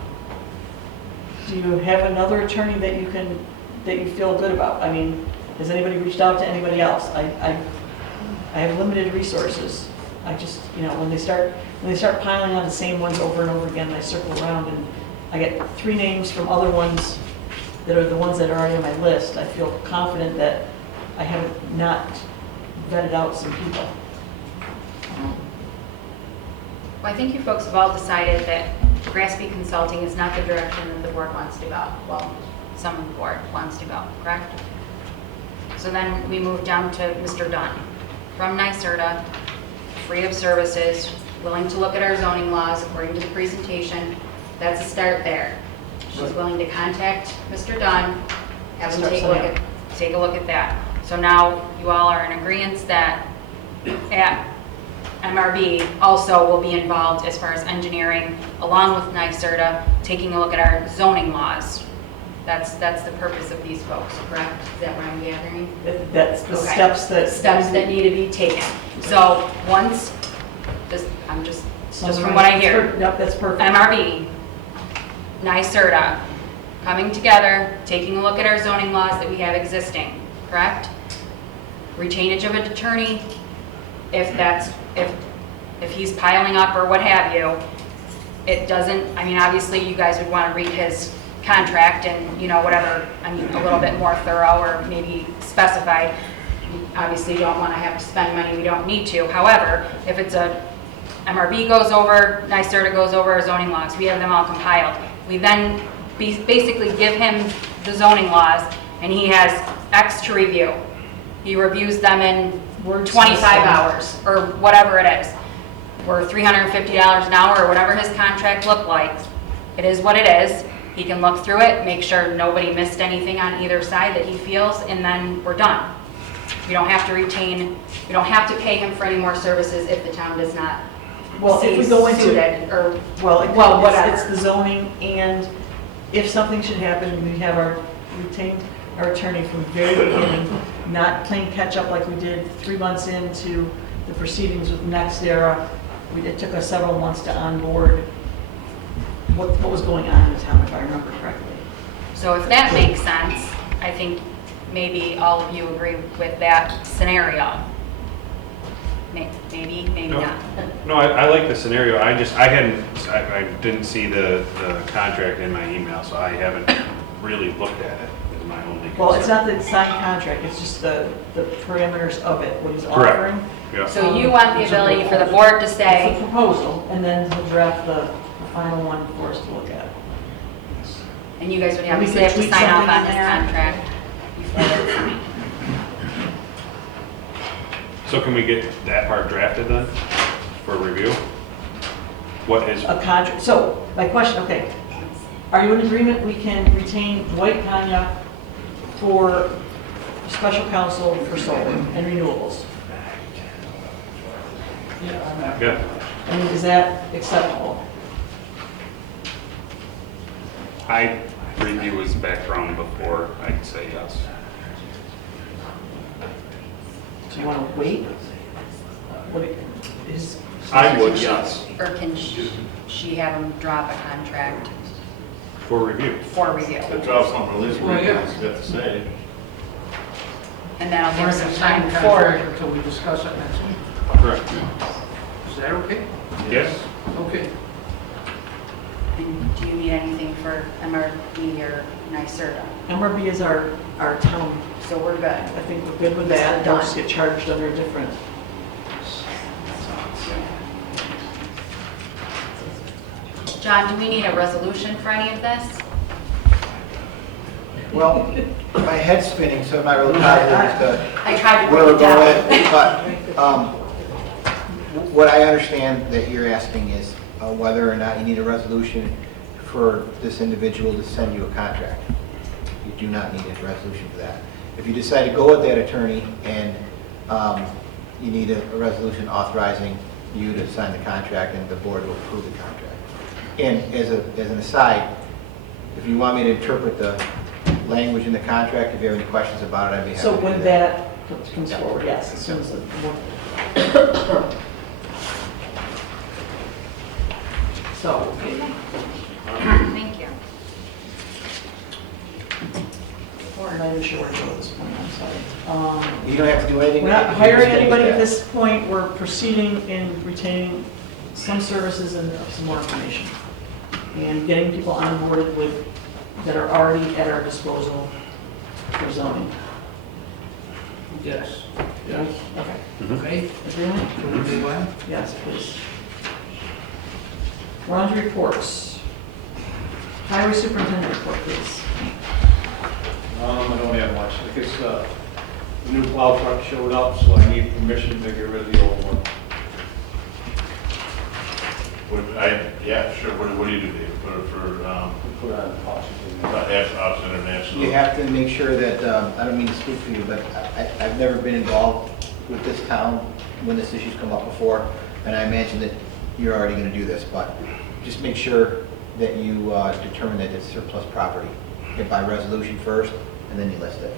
do you have another attorney that you feel good about? I mean, has anybody reached out to anybody else? I have limited resources. I just, you know, when they start piling on the same ones over and over again, I circle around and I get 3 names from other ones that are the ones that are already on my list. I feel confident that I have not vetted out some people. Well, I think you folks have all decided that Graspy Consulting is not the direction that the board wants to go. Well, some of the board wants to go, correct? So then we move down to Mr. Dunn from NYSERDA, free of services, willing to look at our zoning laws according to the presentation. That's a start there. She's willing to contact Mr. Dunn, have him take a look at that. So now you all are in agreement that at MRB also will be involved as far as engineering, along with NYSERDA, taking a look at our zoning laws. That's the purpose of these folks, correct? Is that what I'm gathering? That's the Okay. steps that need to be taken. So once, just from what I hear, Yep, that's perfect. MRB, NYSERDA, coming together, taking a look at our zoning laws that we have existing, correct? Retainage of an attorney, if he's piling up or what have you, it doesn't, I mean, obviously you guys would want to read his contract and, you know, whatever, I mean, a little bit more thorough or maybe specified. We obviously don't want to have to spend money we don't need to. However, if it's a MRB goes over, NYSERDA goes over our zoning laws, we have them all compiled. We then basically give him the zoning laws and he has X to review. He reviews them in 25 hours or whatever it is. We're $350 an hour or whatever his contract looked like. It is what it is. He can look through it, make sure nobody missed anything on either side that he feels, and then we're done. We don't have to pay him for any more services if the town does not Well, if we go into suited or, whatever. It's whatever. the zoning, and if something should happen, we have retained our attorney from the very beginning, not playing catch up like we did 3 months into the proceedings with NextEra. It took us several months to onboard what was going on in the town, if I remember correctly. So if that makes sense, I think maybe all of you agree with that scenario. Maybe not. No, I like the scenario. I didn't see the contract in my email, so I haven't really looked at it, is my only concern. Well, it's not the signed contract, it's just the parameters of it, what he's Correct. offering. Yeah. So you want the ability for the board to It's a say, proposal, and then he'll draft the final one for us to look at. and you guys would have We to could have to tweak sign off something on in this there. contract before it's signed. So can we get that part drafted then for review? What is, A contract, so, my question, okay, are you in agreement we can retain Dwight Kanya for special counsel for solar and renewables? Yeah, I'm happy. yeah, And is that acceptable? I review his background before I'd say yes. Do you want to wait? What is, I would, yes. Or can she have him drop a contract For review. for review? It drops on release, Well, what you yeah. have to say. And that'll We're give going some to sign time the for, contract until we discuss it next week. Correct. Is that okay? Yes. Okay. and do you need anything for MRB or NYSERDA? MRB is our town, So we're good. I think we're good with that. They'll just get charged under a different. John, do we need a resolution for any of this? Well, my head's spinning, so I'm not really positive as to I tried to where break we're it down. going, but what I understand that you're asking is whether or not you need a resolution for this individual to send you a contract. You do not need a resolution for that. If you decide to go with that attorney and you need a resolution authorizing you to sign the contract and the board will approve the contract. And as an aside, if you want me to interpret the language in the contract, if you have any questions about it, I'd be happy to So do when that comes forward, yes, as soon as the. So, Thank you. we're not even sure where to go at this point, I'm sorry. You don't have to do anything. We're not You hiring just get anybody at that. this point, we're proceeding in retaining some services and some more information. And getting people onboarded with, that are already at our disposal for zoning. Yes. Yes. Okay, Okay? agreement? Can we do that? Yes, please. We're on to reports. Highway Superintendent report, please. I don't have much. I guess the new plow truck showed up, so I need permission to get rid of the old one. Yeah, sure, what do you do, Dave, for Put on caution. Ops International? You have to make sure that, I don't mean to speak for you, but I've never been involved with this town when this issue's come up before, and I imagine that you're already gonna do this, but just make sure that you determine that it's surplus property. Get by resolution first, and then you list it.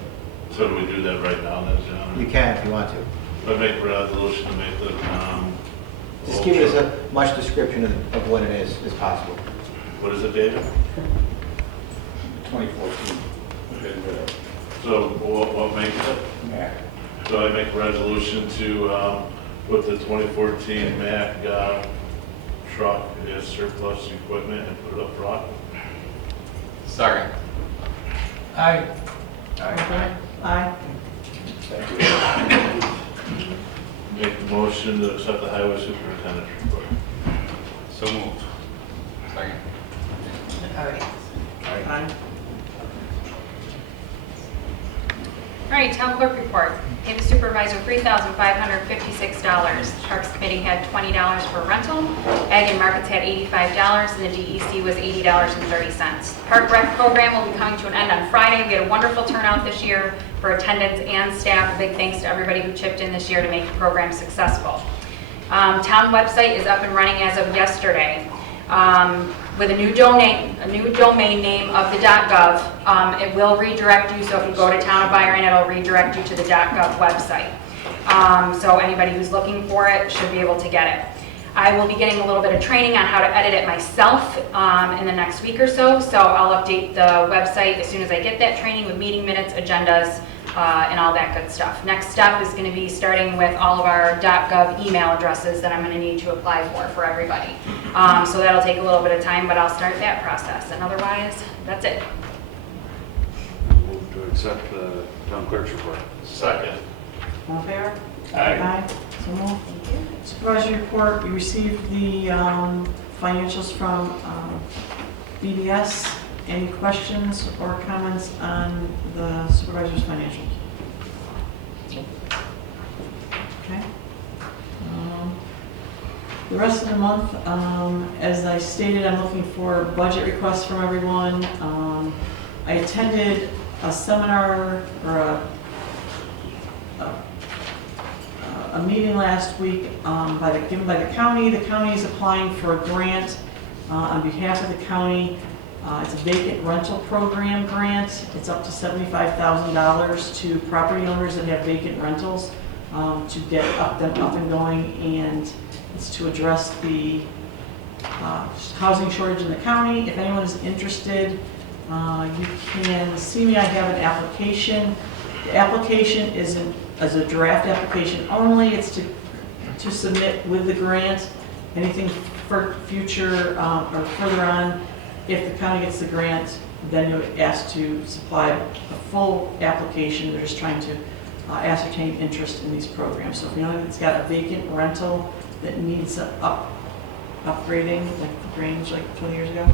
So do we do that right now, then, John? You can if you want to. I make a resolution to make the, Just give us as much description of what it is as possible. what is it, David? 2014. So what makes it? Mac. So I make a resolution to put the 2014 Mack truck as surplus equipment and put it up front. Sorry. Aye. Okay. Aye. Make the motion to accept the highway superintendent report. So moved. Second. Aye. All right, town clerk report. Pay the supervisor $3,556. Parks Committee had $20 for rental. Ag and Markets had $85, and the DEC was $80.30. Park Rec program will be coming to an end on Friday. We had a wonderful turnout this year for attendance and staff. A big thanks to everybody who chipped in this year to make the program successful. Town website is up and running as of yesterday. With a new domain name of the .gov. It will redirect you, so if you go to Town of Byron, it'll redirect you to the .gov website. So anybody who's looking for it should be able to get it. I will be getting a little bit of training on how to edit it myself in the next week or so, so I'll update the website as soon as I get that training with meeting minutes, agendas, and all that good stuff. Next step is going to be starting with all of our .gov email addresses that I'm going to need to apply for everybody. So that'll take a little bit of time, but I'll start that process. And otherwise, that's it. Move to accept the town clerk's report. Second. All in favor? Aye. So moved. Supervisory report, you received the financials from BDS. Any questions or comments on the supervisor's financials? Okay. The rest of the month, as I stated, I'm looking for budget requests from everyone. I attended a seminar or a a meeting last week given by the county. The county is applying for a grant on behalf of the county. It's a vacant rental program grant. It's up to $75,000 to property owners that have vacant rentals to get them up and going, and it's to address the housing shortage in the county. If anyone is interested, you can see me. I have an application. The application is a draft application only. It's to submit with the grant. Anything for future or further on, if the county gets the grant, then you're asked to supply a full application. They're just trying to ascertain interest in these programs. So if you know it's got a vacant rental that needs upgrading, like the Grange like 20 years ago,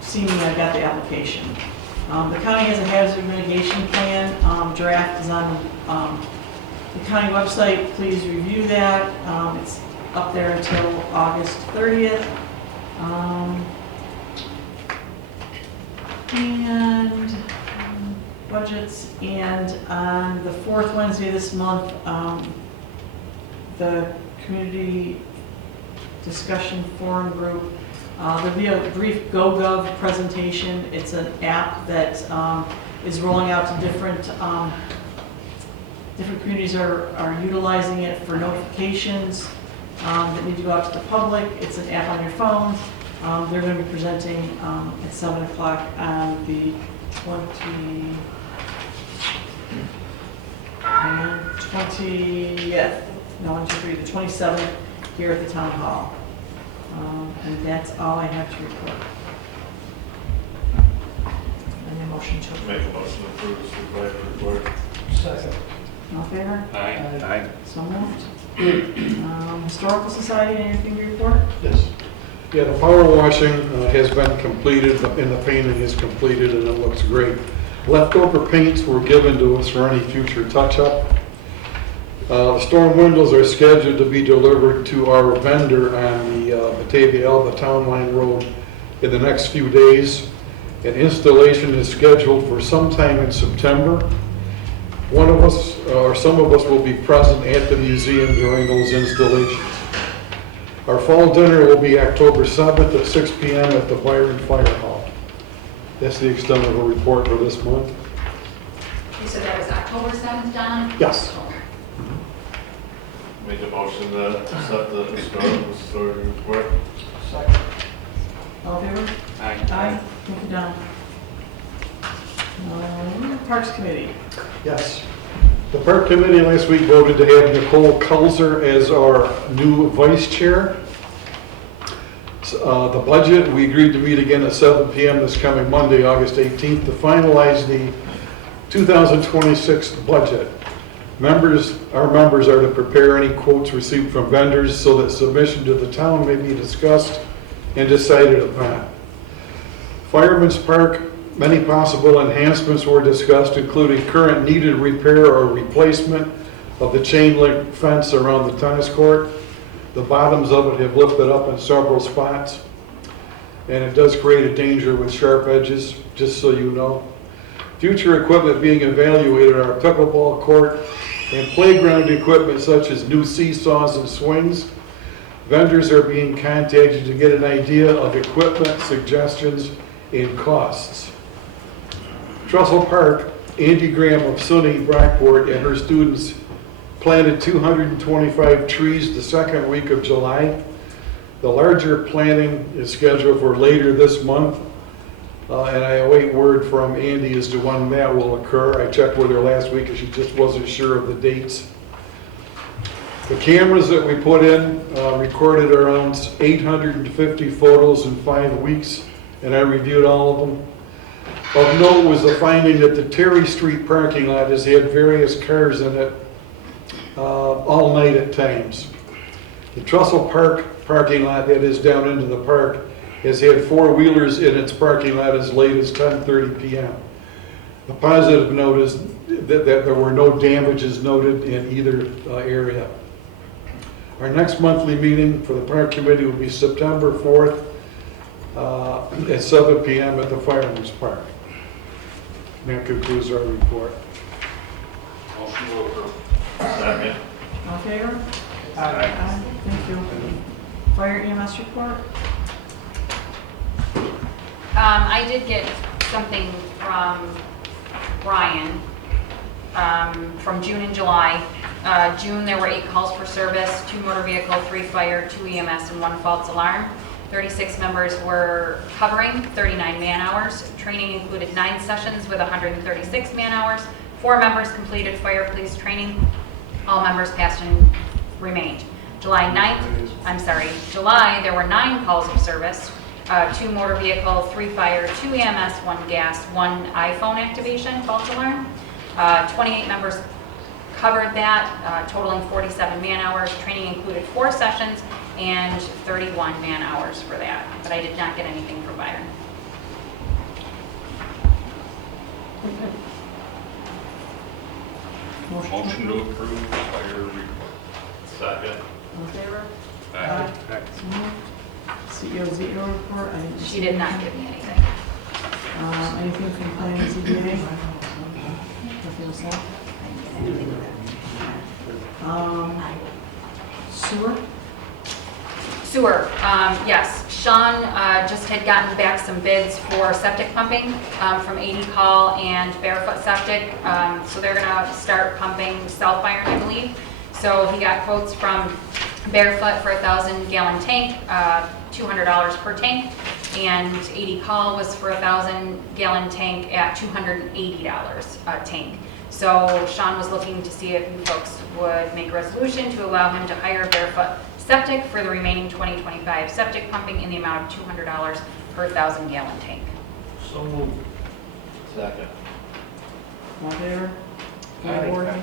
see me, I've got the application. The county has a hazard mitigation plan. Draft is on the county website. Please review that. It's up there until August 30th. And budgets, and on the fourth Wednesday this month, the community discussion forum group, there'll be a brief GoGov presentation. It's an app that is rolling out to different communities are utilizing it for notifications that need to go out to the public. It's an app on your phone. They're going to be presenting at 7 o'clock on the the 27th here at the town hall. And that's all I have to report. And a motion to Make a motion to approve the supervisor report. Second. All in favor? Aye. So moved. Historical Society, anything to report? Yes. Yeah, the power washing has been completed, and the painting is completed, and it looks great. Leftover paints were given to us for any future touch-up. The storm windows are scheduled to be delivered to our vendor on the Batavia-Alba Town Line Road in the next few days. An installation is scheduled for sometime in September. One of us, or some of us, will be present at the museum during those installations. Our fall dinner will be October 7th at 6 p.m. at the Byron Fire Hall. That's the extent of a report for this month. You said that was October 7th, John? Yes. Make a motion to accept the historical report. Second. All in favor? Aye. Aye. Thank you, Don. Parks Committee. Yes. The Park Committee last week voted to have Nicole Kulzer as our new vice chair. The budget, we agreed to meet again at 7 p.m. this coming Monday, August 18th, to finalize the 2026 budget. Our members are to prepare any quotes received from vendors so that submission to the town may be discussed and decided upon. Fireman's Park, many possible enhancements were discussed, including current needed repair or replacement of the chain link fence around the tennis court. The bottoms of it have lifted up in several spots, and it does create a danger with sharp edges, just so you know. Future equipment being evaluated are pickleball court and playground equipment such as new seesaws and swings. Vendors are being contacted to get an idea of equipment, suggestions, and costs. Trussell Park, Andy Graham of SUNY Brockport and her students planted 225 trees the second week of July. The larger planting is scheduled for later this month, and I await word from Andy as to when that will occur. I checked with her last week and she just wasn't sure of the dates. The cameras that we put in recorded around 850 photos in 5 weeks, and I reviewed all of them. Of note was the finding that the Terry Street parking lot has had various cars in it all night at times. The Trussell Park parking lot that is down into the park has had four-wheelers in its parking lot as late as 10:30 p.m. The positive note is that there were no damages noted in either area. Our next monthly meeting for the Park Committee will be September 4th at 7 p.m. at the Fireman's Park. And that concludes our report. Second. All in favor? Aye. Thank you. Fire EMS report? I did get something from Brian from June and July. June, there were 8 calls for service, 2 motor vehicle, 3 fire, 2 EMS, and 1 false alarm. 36 members were covering 39 man-hours. Training included 9 sessions with 136 man-hours. 4 members completed fire police training. All members passed and remained. July, there were 9 calls of service, 2 motor vehicle, 3 fire, 2 EMS, 1 gas, 1 iPhone activation, false alarm. 28 members covered that, totaling 47 man-hours. Training included 4 sessions and 31 man-hours for that, but I did not get anything from Byron. Motion to approve fire report. Second. All in favor? Aye. CEO zero report? I didn't She see did not anything. give me anything. Anything from planning and ZBA? Nothing else? Sewer? Sewer, yes. Sean just had gotten back some bids for septic pumping from 80 Call and Barefoot Septic. So they're gonna start pumping South Byron, I believe. So he got quotes from Barefoot for a 1,000-gallon tank, $200 per tank. And 80 Call was for a 1,000-gallon tank at $280 a tank. So Sean was looking to see if you folks would make a resolution to allow him to hire Barefoot Septic for the remaining 2025 septic pumping in the amount of $200 per 1,000-gallon tank. So moved. Second. All in favor? Aye. Gordon?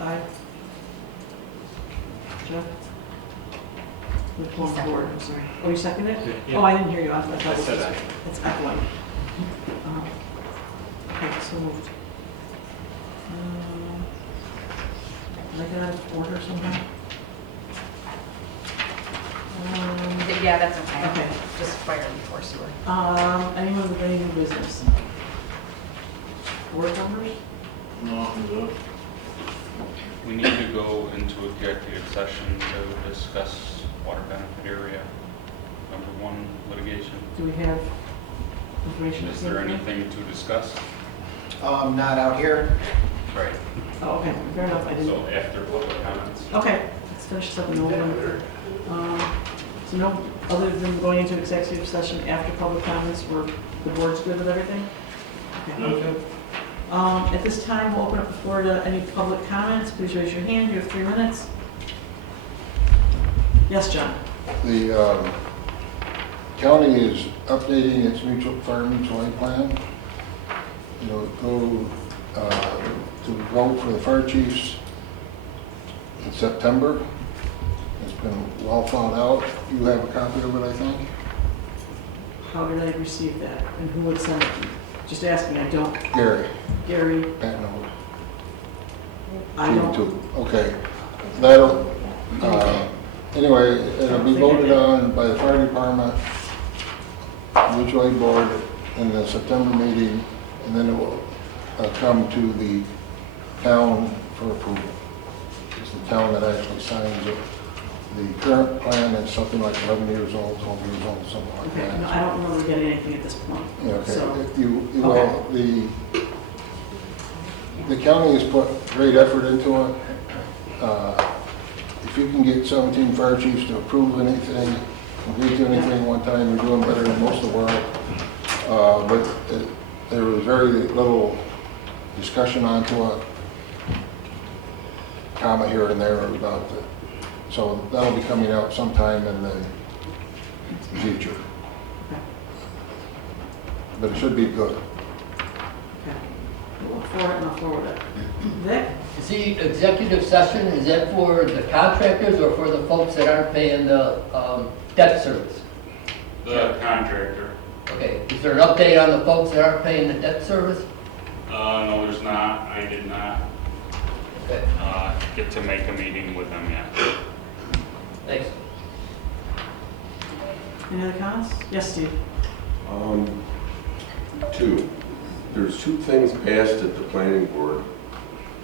Aye. Jeff? Which one's board, I'm sorry. Oh, you seconded it? Yeah. Oh, I didn't hear you. I thought I it was said just- aye. It's F1. Okay, so moved. Did I get out of order somehow? Yeah, that's okay. Okay. Just fire before sewer. Anyone with any new business? Board members? No, I'm good. We need to go into executive session to discuss water benefit area, number 1 litigation. Do we have information? Is there anything to discuss? Not out here. Right. Oh, okay, fair enough, I didn't. So after public comments? Okay, let's finish this up in the order. So no, other than going into executive session after public comments, the board's good with everything? Okay. Okay. At this time, we'll open up the floor to any public comments. Please raise your hand, you have 3 minutes. Yes, John? The county is updating its fire mutual aid plan. It'll go to vote for the fire chiefs in September. It's been well thought out. You have a copy of it, I think? How did I receive that? And who would send it? Just asking, I don't. Gary, Gary, Pat knows. I don't. Too. Okay. That'll, anyway, it'll be voted on by the fire department, mutual aid board in the September meeting, and then it will come to the town for approval. It's the town that actually signs it. The current plan is something like 11 years old, 12 years old, something like Okay, no, that. I don't remember getting anything at this point. Yeah, So, okay. Well, the county has put great effort into it. If you can get 17 fire chiefs to approve anything, agree to anything one time, you're doing better than most of the world. But there was very little discussion onto it, comment here and there about it. So that'll be coming out sometime in the future. okay, But it should be good. okay. We'll look for it and I'll forward it. Vic? Is the executive session, is that for the contractors or for the folks that aren't paying the debt service? The contractor. Okay, is there an update on the folks that aren't paying the debt service? No, there's not. I did not Okay, get to make a meeting with them yet. thanks. Any other comments? Yes, Steve? 2. There's 2 things passed at the planning board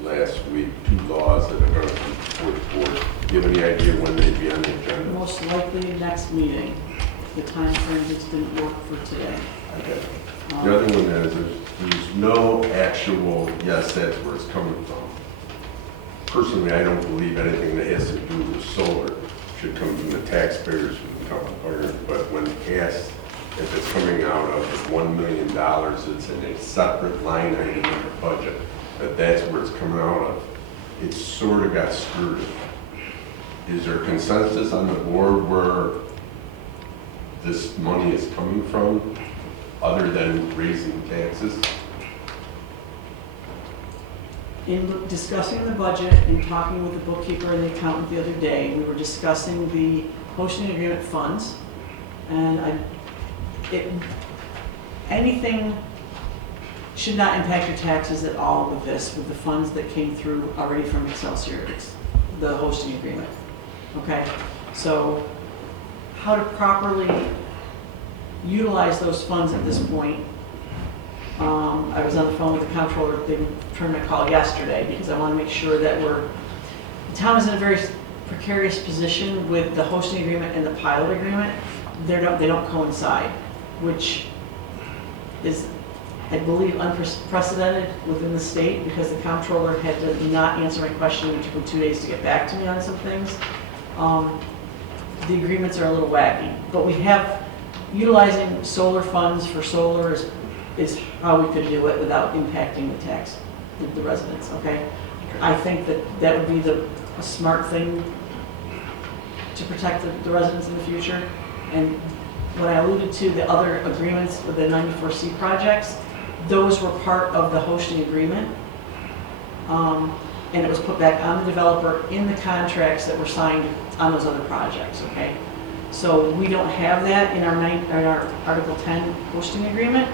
last week, 2 laws that are going to come before the board. Do you have any idea when they'd be on the agenda? Most likely next meeting. The time frame just didn't work for today. Okay. The other one is there's no actual, yes, that's where it's coming from. Personally, I don't believe anything that has to do with solar should come from the taxpayers who become owners. But when asked if it's coming out of the $1 million, it's in a separate line item in the budget, that's where it's coming out of. It sort of got skirted. Is there consensus on the board where this money is coming from, other than raising taxes? In discussing the budget and talking with the bookkeeper and the accountant the other day, we were discussing the hosting agreement funds. And anything should not impact your taxes at all with this, with the funds that came through already from Excelsior, the hosting agreement. Okay, so how to properly utilize those funds at this point. I was on the phone with the comptroller, they returned my call yesterday because I want to make sure that the town is in a very precarious position with the hosting agreement and the pilot agreement. They don't coincide, which is, I believe, unprecedented within the state because the comptroller had to not answer my question and took him 2 days to get back to me on some things. The agreements are a little wacky, but we have utilizing solar funds for solar is how we could do it without impacting the tax, the residents, okay? I think that would be a smart thing to protect the residents in the future. And when I alluded to the other agreements with the 94C projects, those were part of the hosting agreement. And it was put back on the developer in the contracts that were signed on those other projects, okay? So we don't have that in our Article 10 hosting agreement.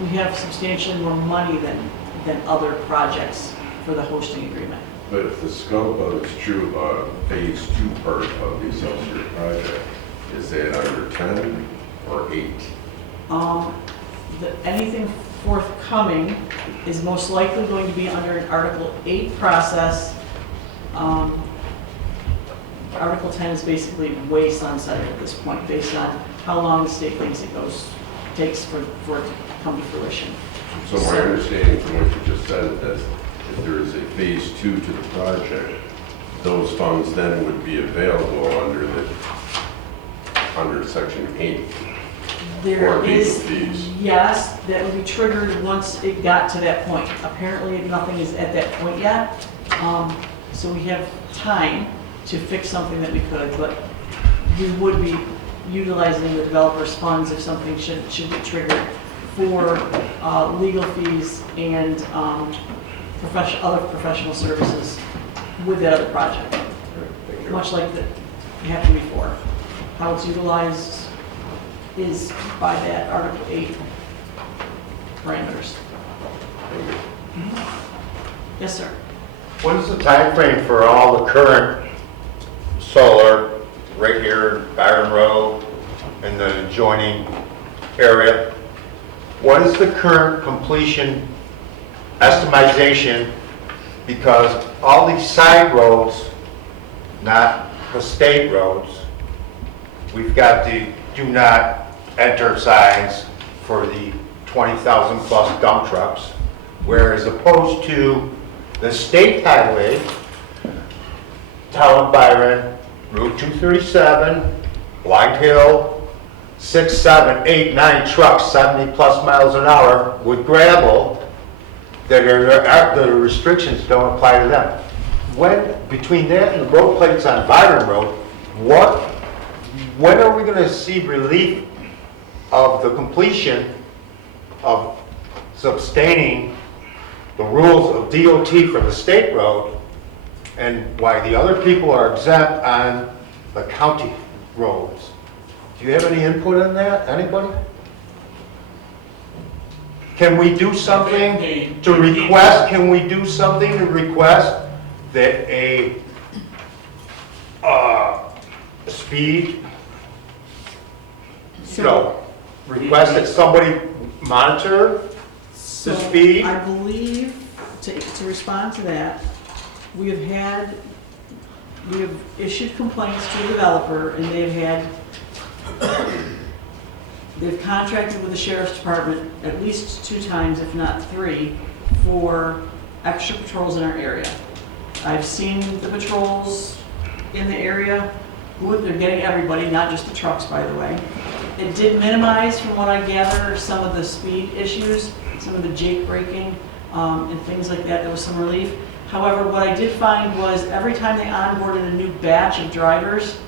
We have substantially more money than other projects for the hosting agreement. But if the scope of it's true about phase 2 part of the Excelsior project, is that under 10 or 8? Anything forthcoming is most likely going to be under an Article 8 process. Article 10 is basically way sunsetted at this point based on how long the state thinks it takes for it to come to fruition. So my understanding from what you just said is that if there is a phase 2 to the project, those funds then would be available under section 8. There Or is, legal fees. yes, that would be triggered once it got to that point. Apparently, nothing is at that point yet. So we have time to fix something that we could, but we would be utilizing the developer's funds if something should be triggered for legal fees and other professional services with that other project. Much like that happened before. How it's utilized is by that Article 8 parameters. Yes, sir. What is the time frame for all the current solar right here, Byron Road, and the adjoining area? What is the current completion estimation? Because all these side roads, not the state roads, we've got the do not enter signs for the 20,000 plus dump trucks, whereas opposed to the state highway, Town of Byron, Route 237, White Hill, 6, 7, 8, 9 trucks, 70 plus miles an hour with gravel, the restrictions don't apply to them. When, between that and the road plates on Byron Road, when are we going to see relief of the completion of sustaining the rules of DOT for the state road, and why the other people are exempt on the county roads? Do you have any input on that? Anybody? Can we do something to request? Can we do something to request that a speed, request that somebody monitor the speed? I believe to respond to that, we have issued complaints to the developer, and they've contracted with the sheriff's department at least 2 times, if not 3, for extra patrols in our area. I've seen the patrols in the area. They're getting everybody, not just the trucks, by the way. It did minimize, from what I gather, some of the speed issues, some of the jake braking, and things like that. There was some relief. However, what I did find was every time they onboarded a new batch of drivers,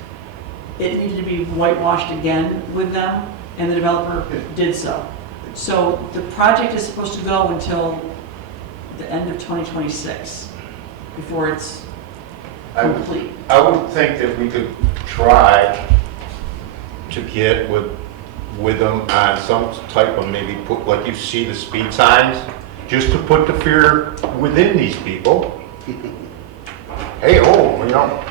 it needed to be whitewashed again with them, and the developer did so. So the project is supposed to go until the end of 2026 before it's complete. I would think that we could try to get with them on some type of, maybe put, like you see the speed signs, just to put the fear within these people. Hey, oh, you know,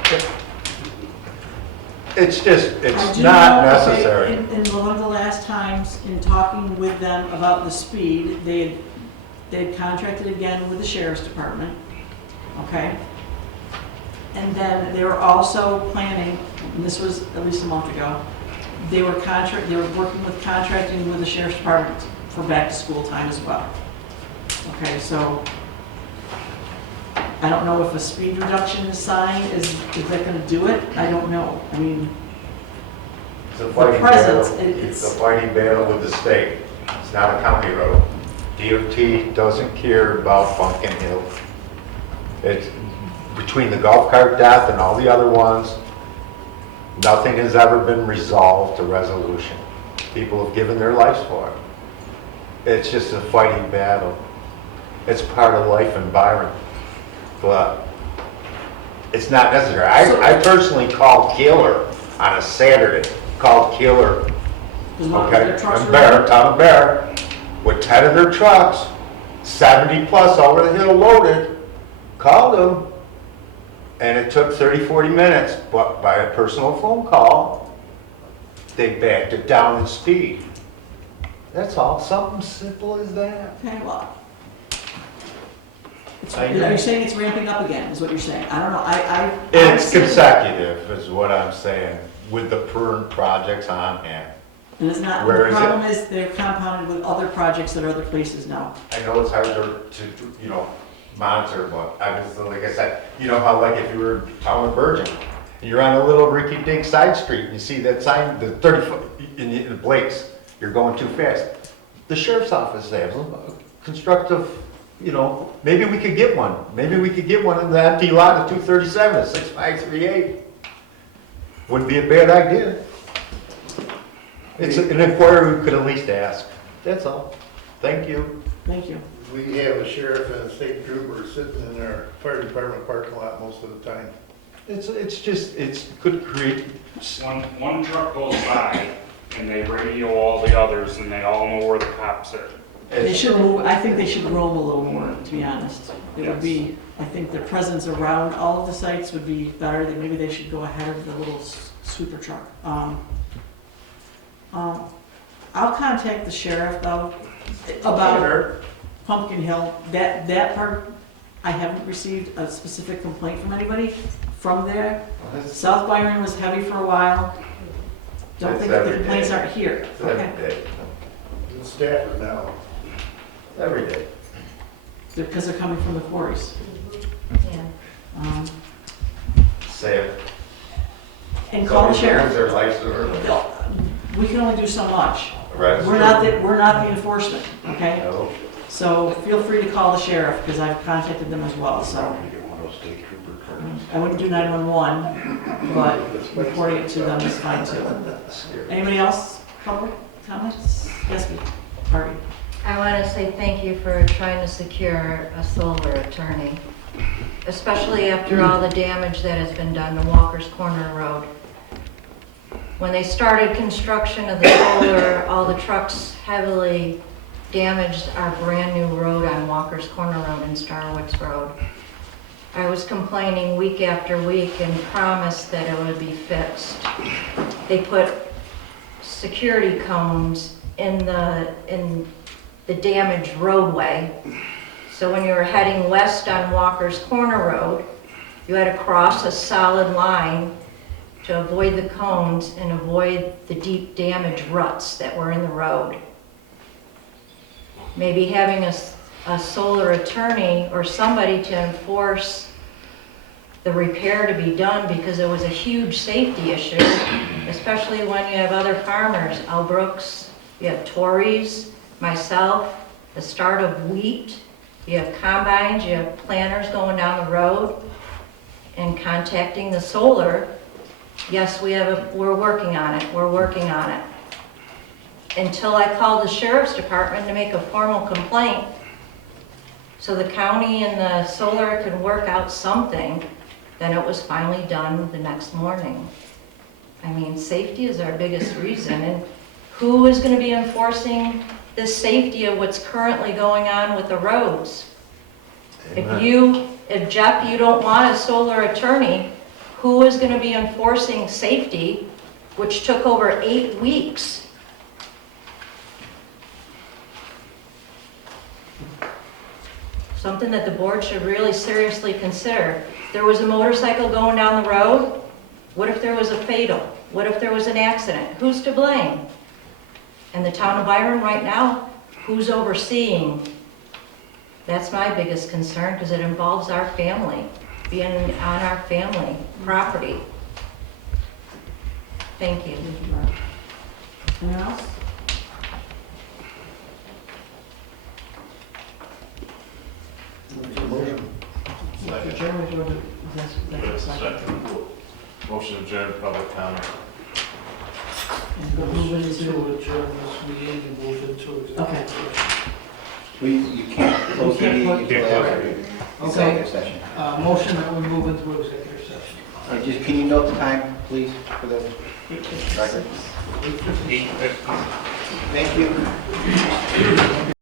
it's just, it's not necessary. In one of the last times, in talking with them about the speed, they had contracted again with the sheriff's department, okay? And then they were also planning, and this was at least a month ago, they were working with contracting with the sheriff's department for back to school time as well. Okay, so I don't know if a speed reduction sign is that going to do it? I don't know. I mean, It's a fighting presence, battle. it's- It's a fighting battle with the state. It's not a county road. DOT doesn't care about Pumpkin Hill. It's between the golf cart death and all the other ones, nothing has ever been resolved to resolution. People have given their lives for it. It's just a fighting battle. It's part of life in Byron, but it's not necessary. I personally called Keeler on a Saturday, okay, and Bear, town of Bear, with 10 of their trucks, 70 plus over the hill loaded, called them, and it took 30, 40 minutes, but by a personal phone call, they backed it down in speed. That's all, something simple as that. okay, well. Are you saying it's ramping up again, is what you're saying? I don't know, It's consecutive, is what I'm saying, with the current projects on hand. And it's not, Where the is it? problem is they're compounded with other projects that are other places now. I know it's hard to monitor, but I was, like I said, you know how, like, if you were town of Virgin, and you're on a little rinky-dink side street, and you see that sign, the 30-foot, in the Blake's, you're going too fast. The sheriff's office has a constructive, maybe we could get one. Maybe we could get one in the empty lot of 237, 6538. Wouldn't be a bad idea. It's an inquiry we could at least ask. That's all. Thank you. Thank you. We have a sheriff and a state trooper sitting in our fire department parking lot most of the time. It could create. One truck goes by and they radio all the others and they all know where the cops are. They should move, I think they should roam a little more, to be honest. It would be, I think their presence around all of the sites would be better, that maybe they should go ahead of the little sweeper truck. I'll contact the sheriff though, about Pumpkin Hill. That part, I haven't received a specific complaint from anybody from there. South Byron was heavy for a while. Don't It's think that the every complaints day. aren't here. It's every Okay. day. It's Stafford now. Every day. Because they're coming from the quarries. Yeah. Say it. And call the sheriff. Their lives are. We can only do so much. Right. We're not the enforcement, okay? No. So feel free to call the sheriff, because I've contacted them as well, so. I wouldn't do 911, but reporting it to them is fine too. Anybody else? Public comments? Yes, Harvey. I want to say thank you for trying to secure a solar attorney, especially after all the damage that has been done to Walker's Corner Road. When they started construction of the solar, all the trucks heavily damaged our brand-new road on Walker's Corner Road and Starwoods Road. I was complaining week after week and promised that it would be fixed. They put security cones in the damaged roadway So when you were heading west on Walker's Corner Road, you had to cross a solid line to avoid the cones and avoid the deep damage ruts that were in the road. Maybe having a solar attorney or somebody to enforce the repair to be done, because it was a huge safety issue, especially when you have other farmers, Al Brooks, you have Tories, myself, the start of wheat, you have combines, you have planters going down the road, and contacting the solar. Yes, we're working on it, we're working on it. Until I called the sheriff's department to make a formal complaint, so the county and the solar could work out something, then it was finally done the next morning. I mean, safety is our biggest reason, and who is gonna be enforcing the safety of what's currently going on with the roads? If Jeff, you don't want a solar attorney, who is gonna be enforcing safety, which took over 8 weeks? Something that the board should really seriously consider. There was a motorcycle going down the road. What if there was a fatal? What if there was an accident? Who's to blame? In the town of Byron right now, who's overseeing? That's my biggest concern, because it involves our family, being on our family property. Thank you. Anyone else? Second. Jeremy, do you want to, is that second? Motion adjourned, public comment. And we'll move into, To adjourn this meeting and move into executive Okay. session. You can't close the You can't meeting close- until can't close after Okay. executive session. Motion that we move into executive session. Just, can you note the time, please, for the record? 8:50. Thank you.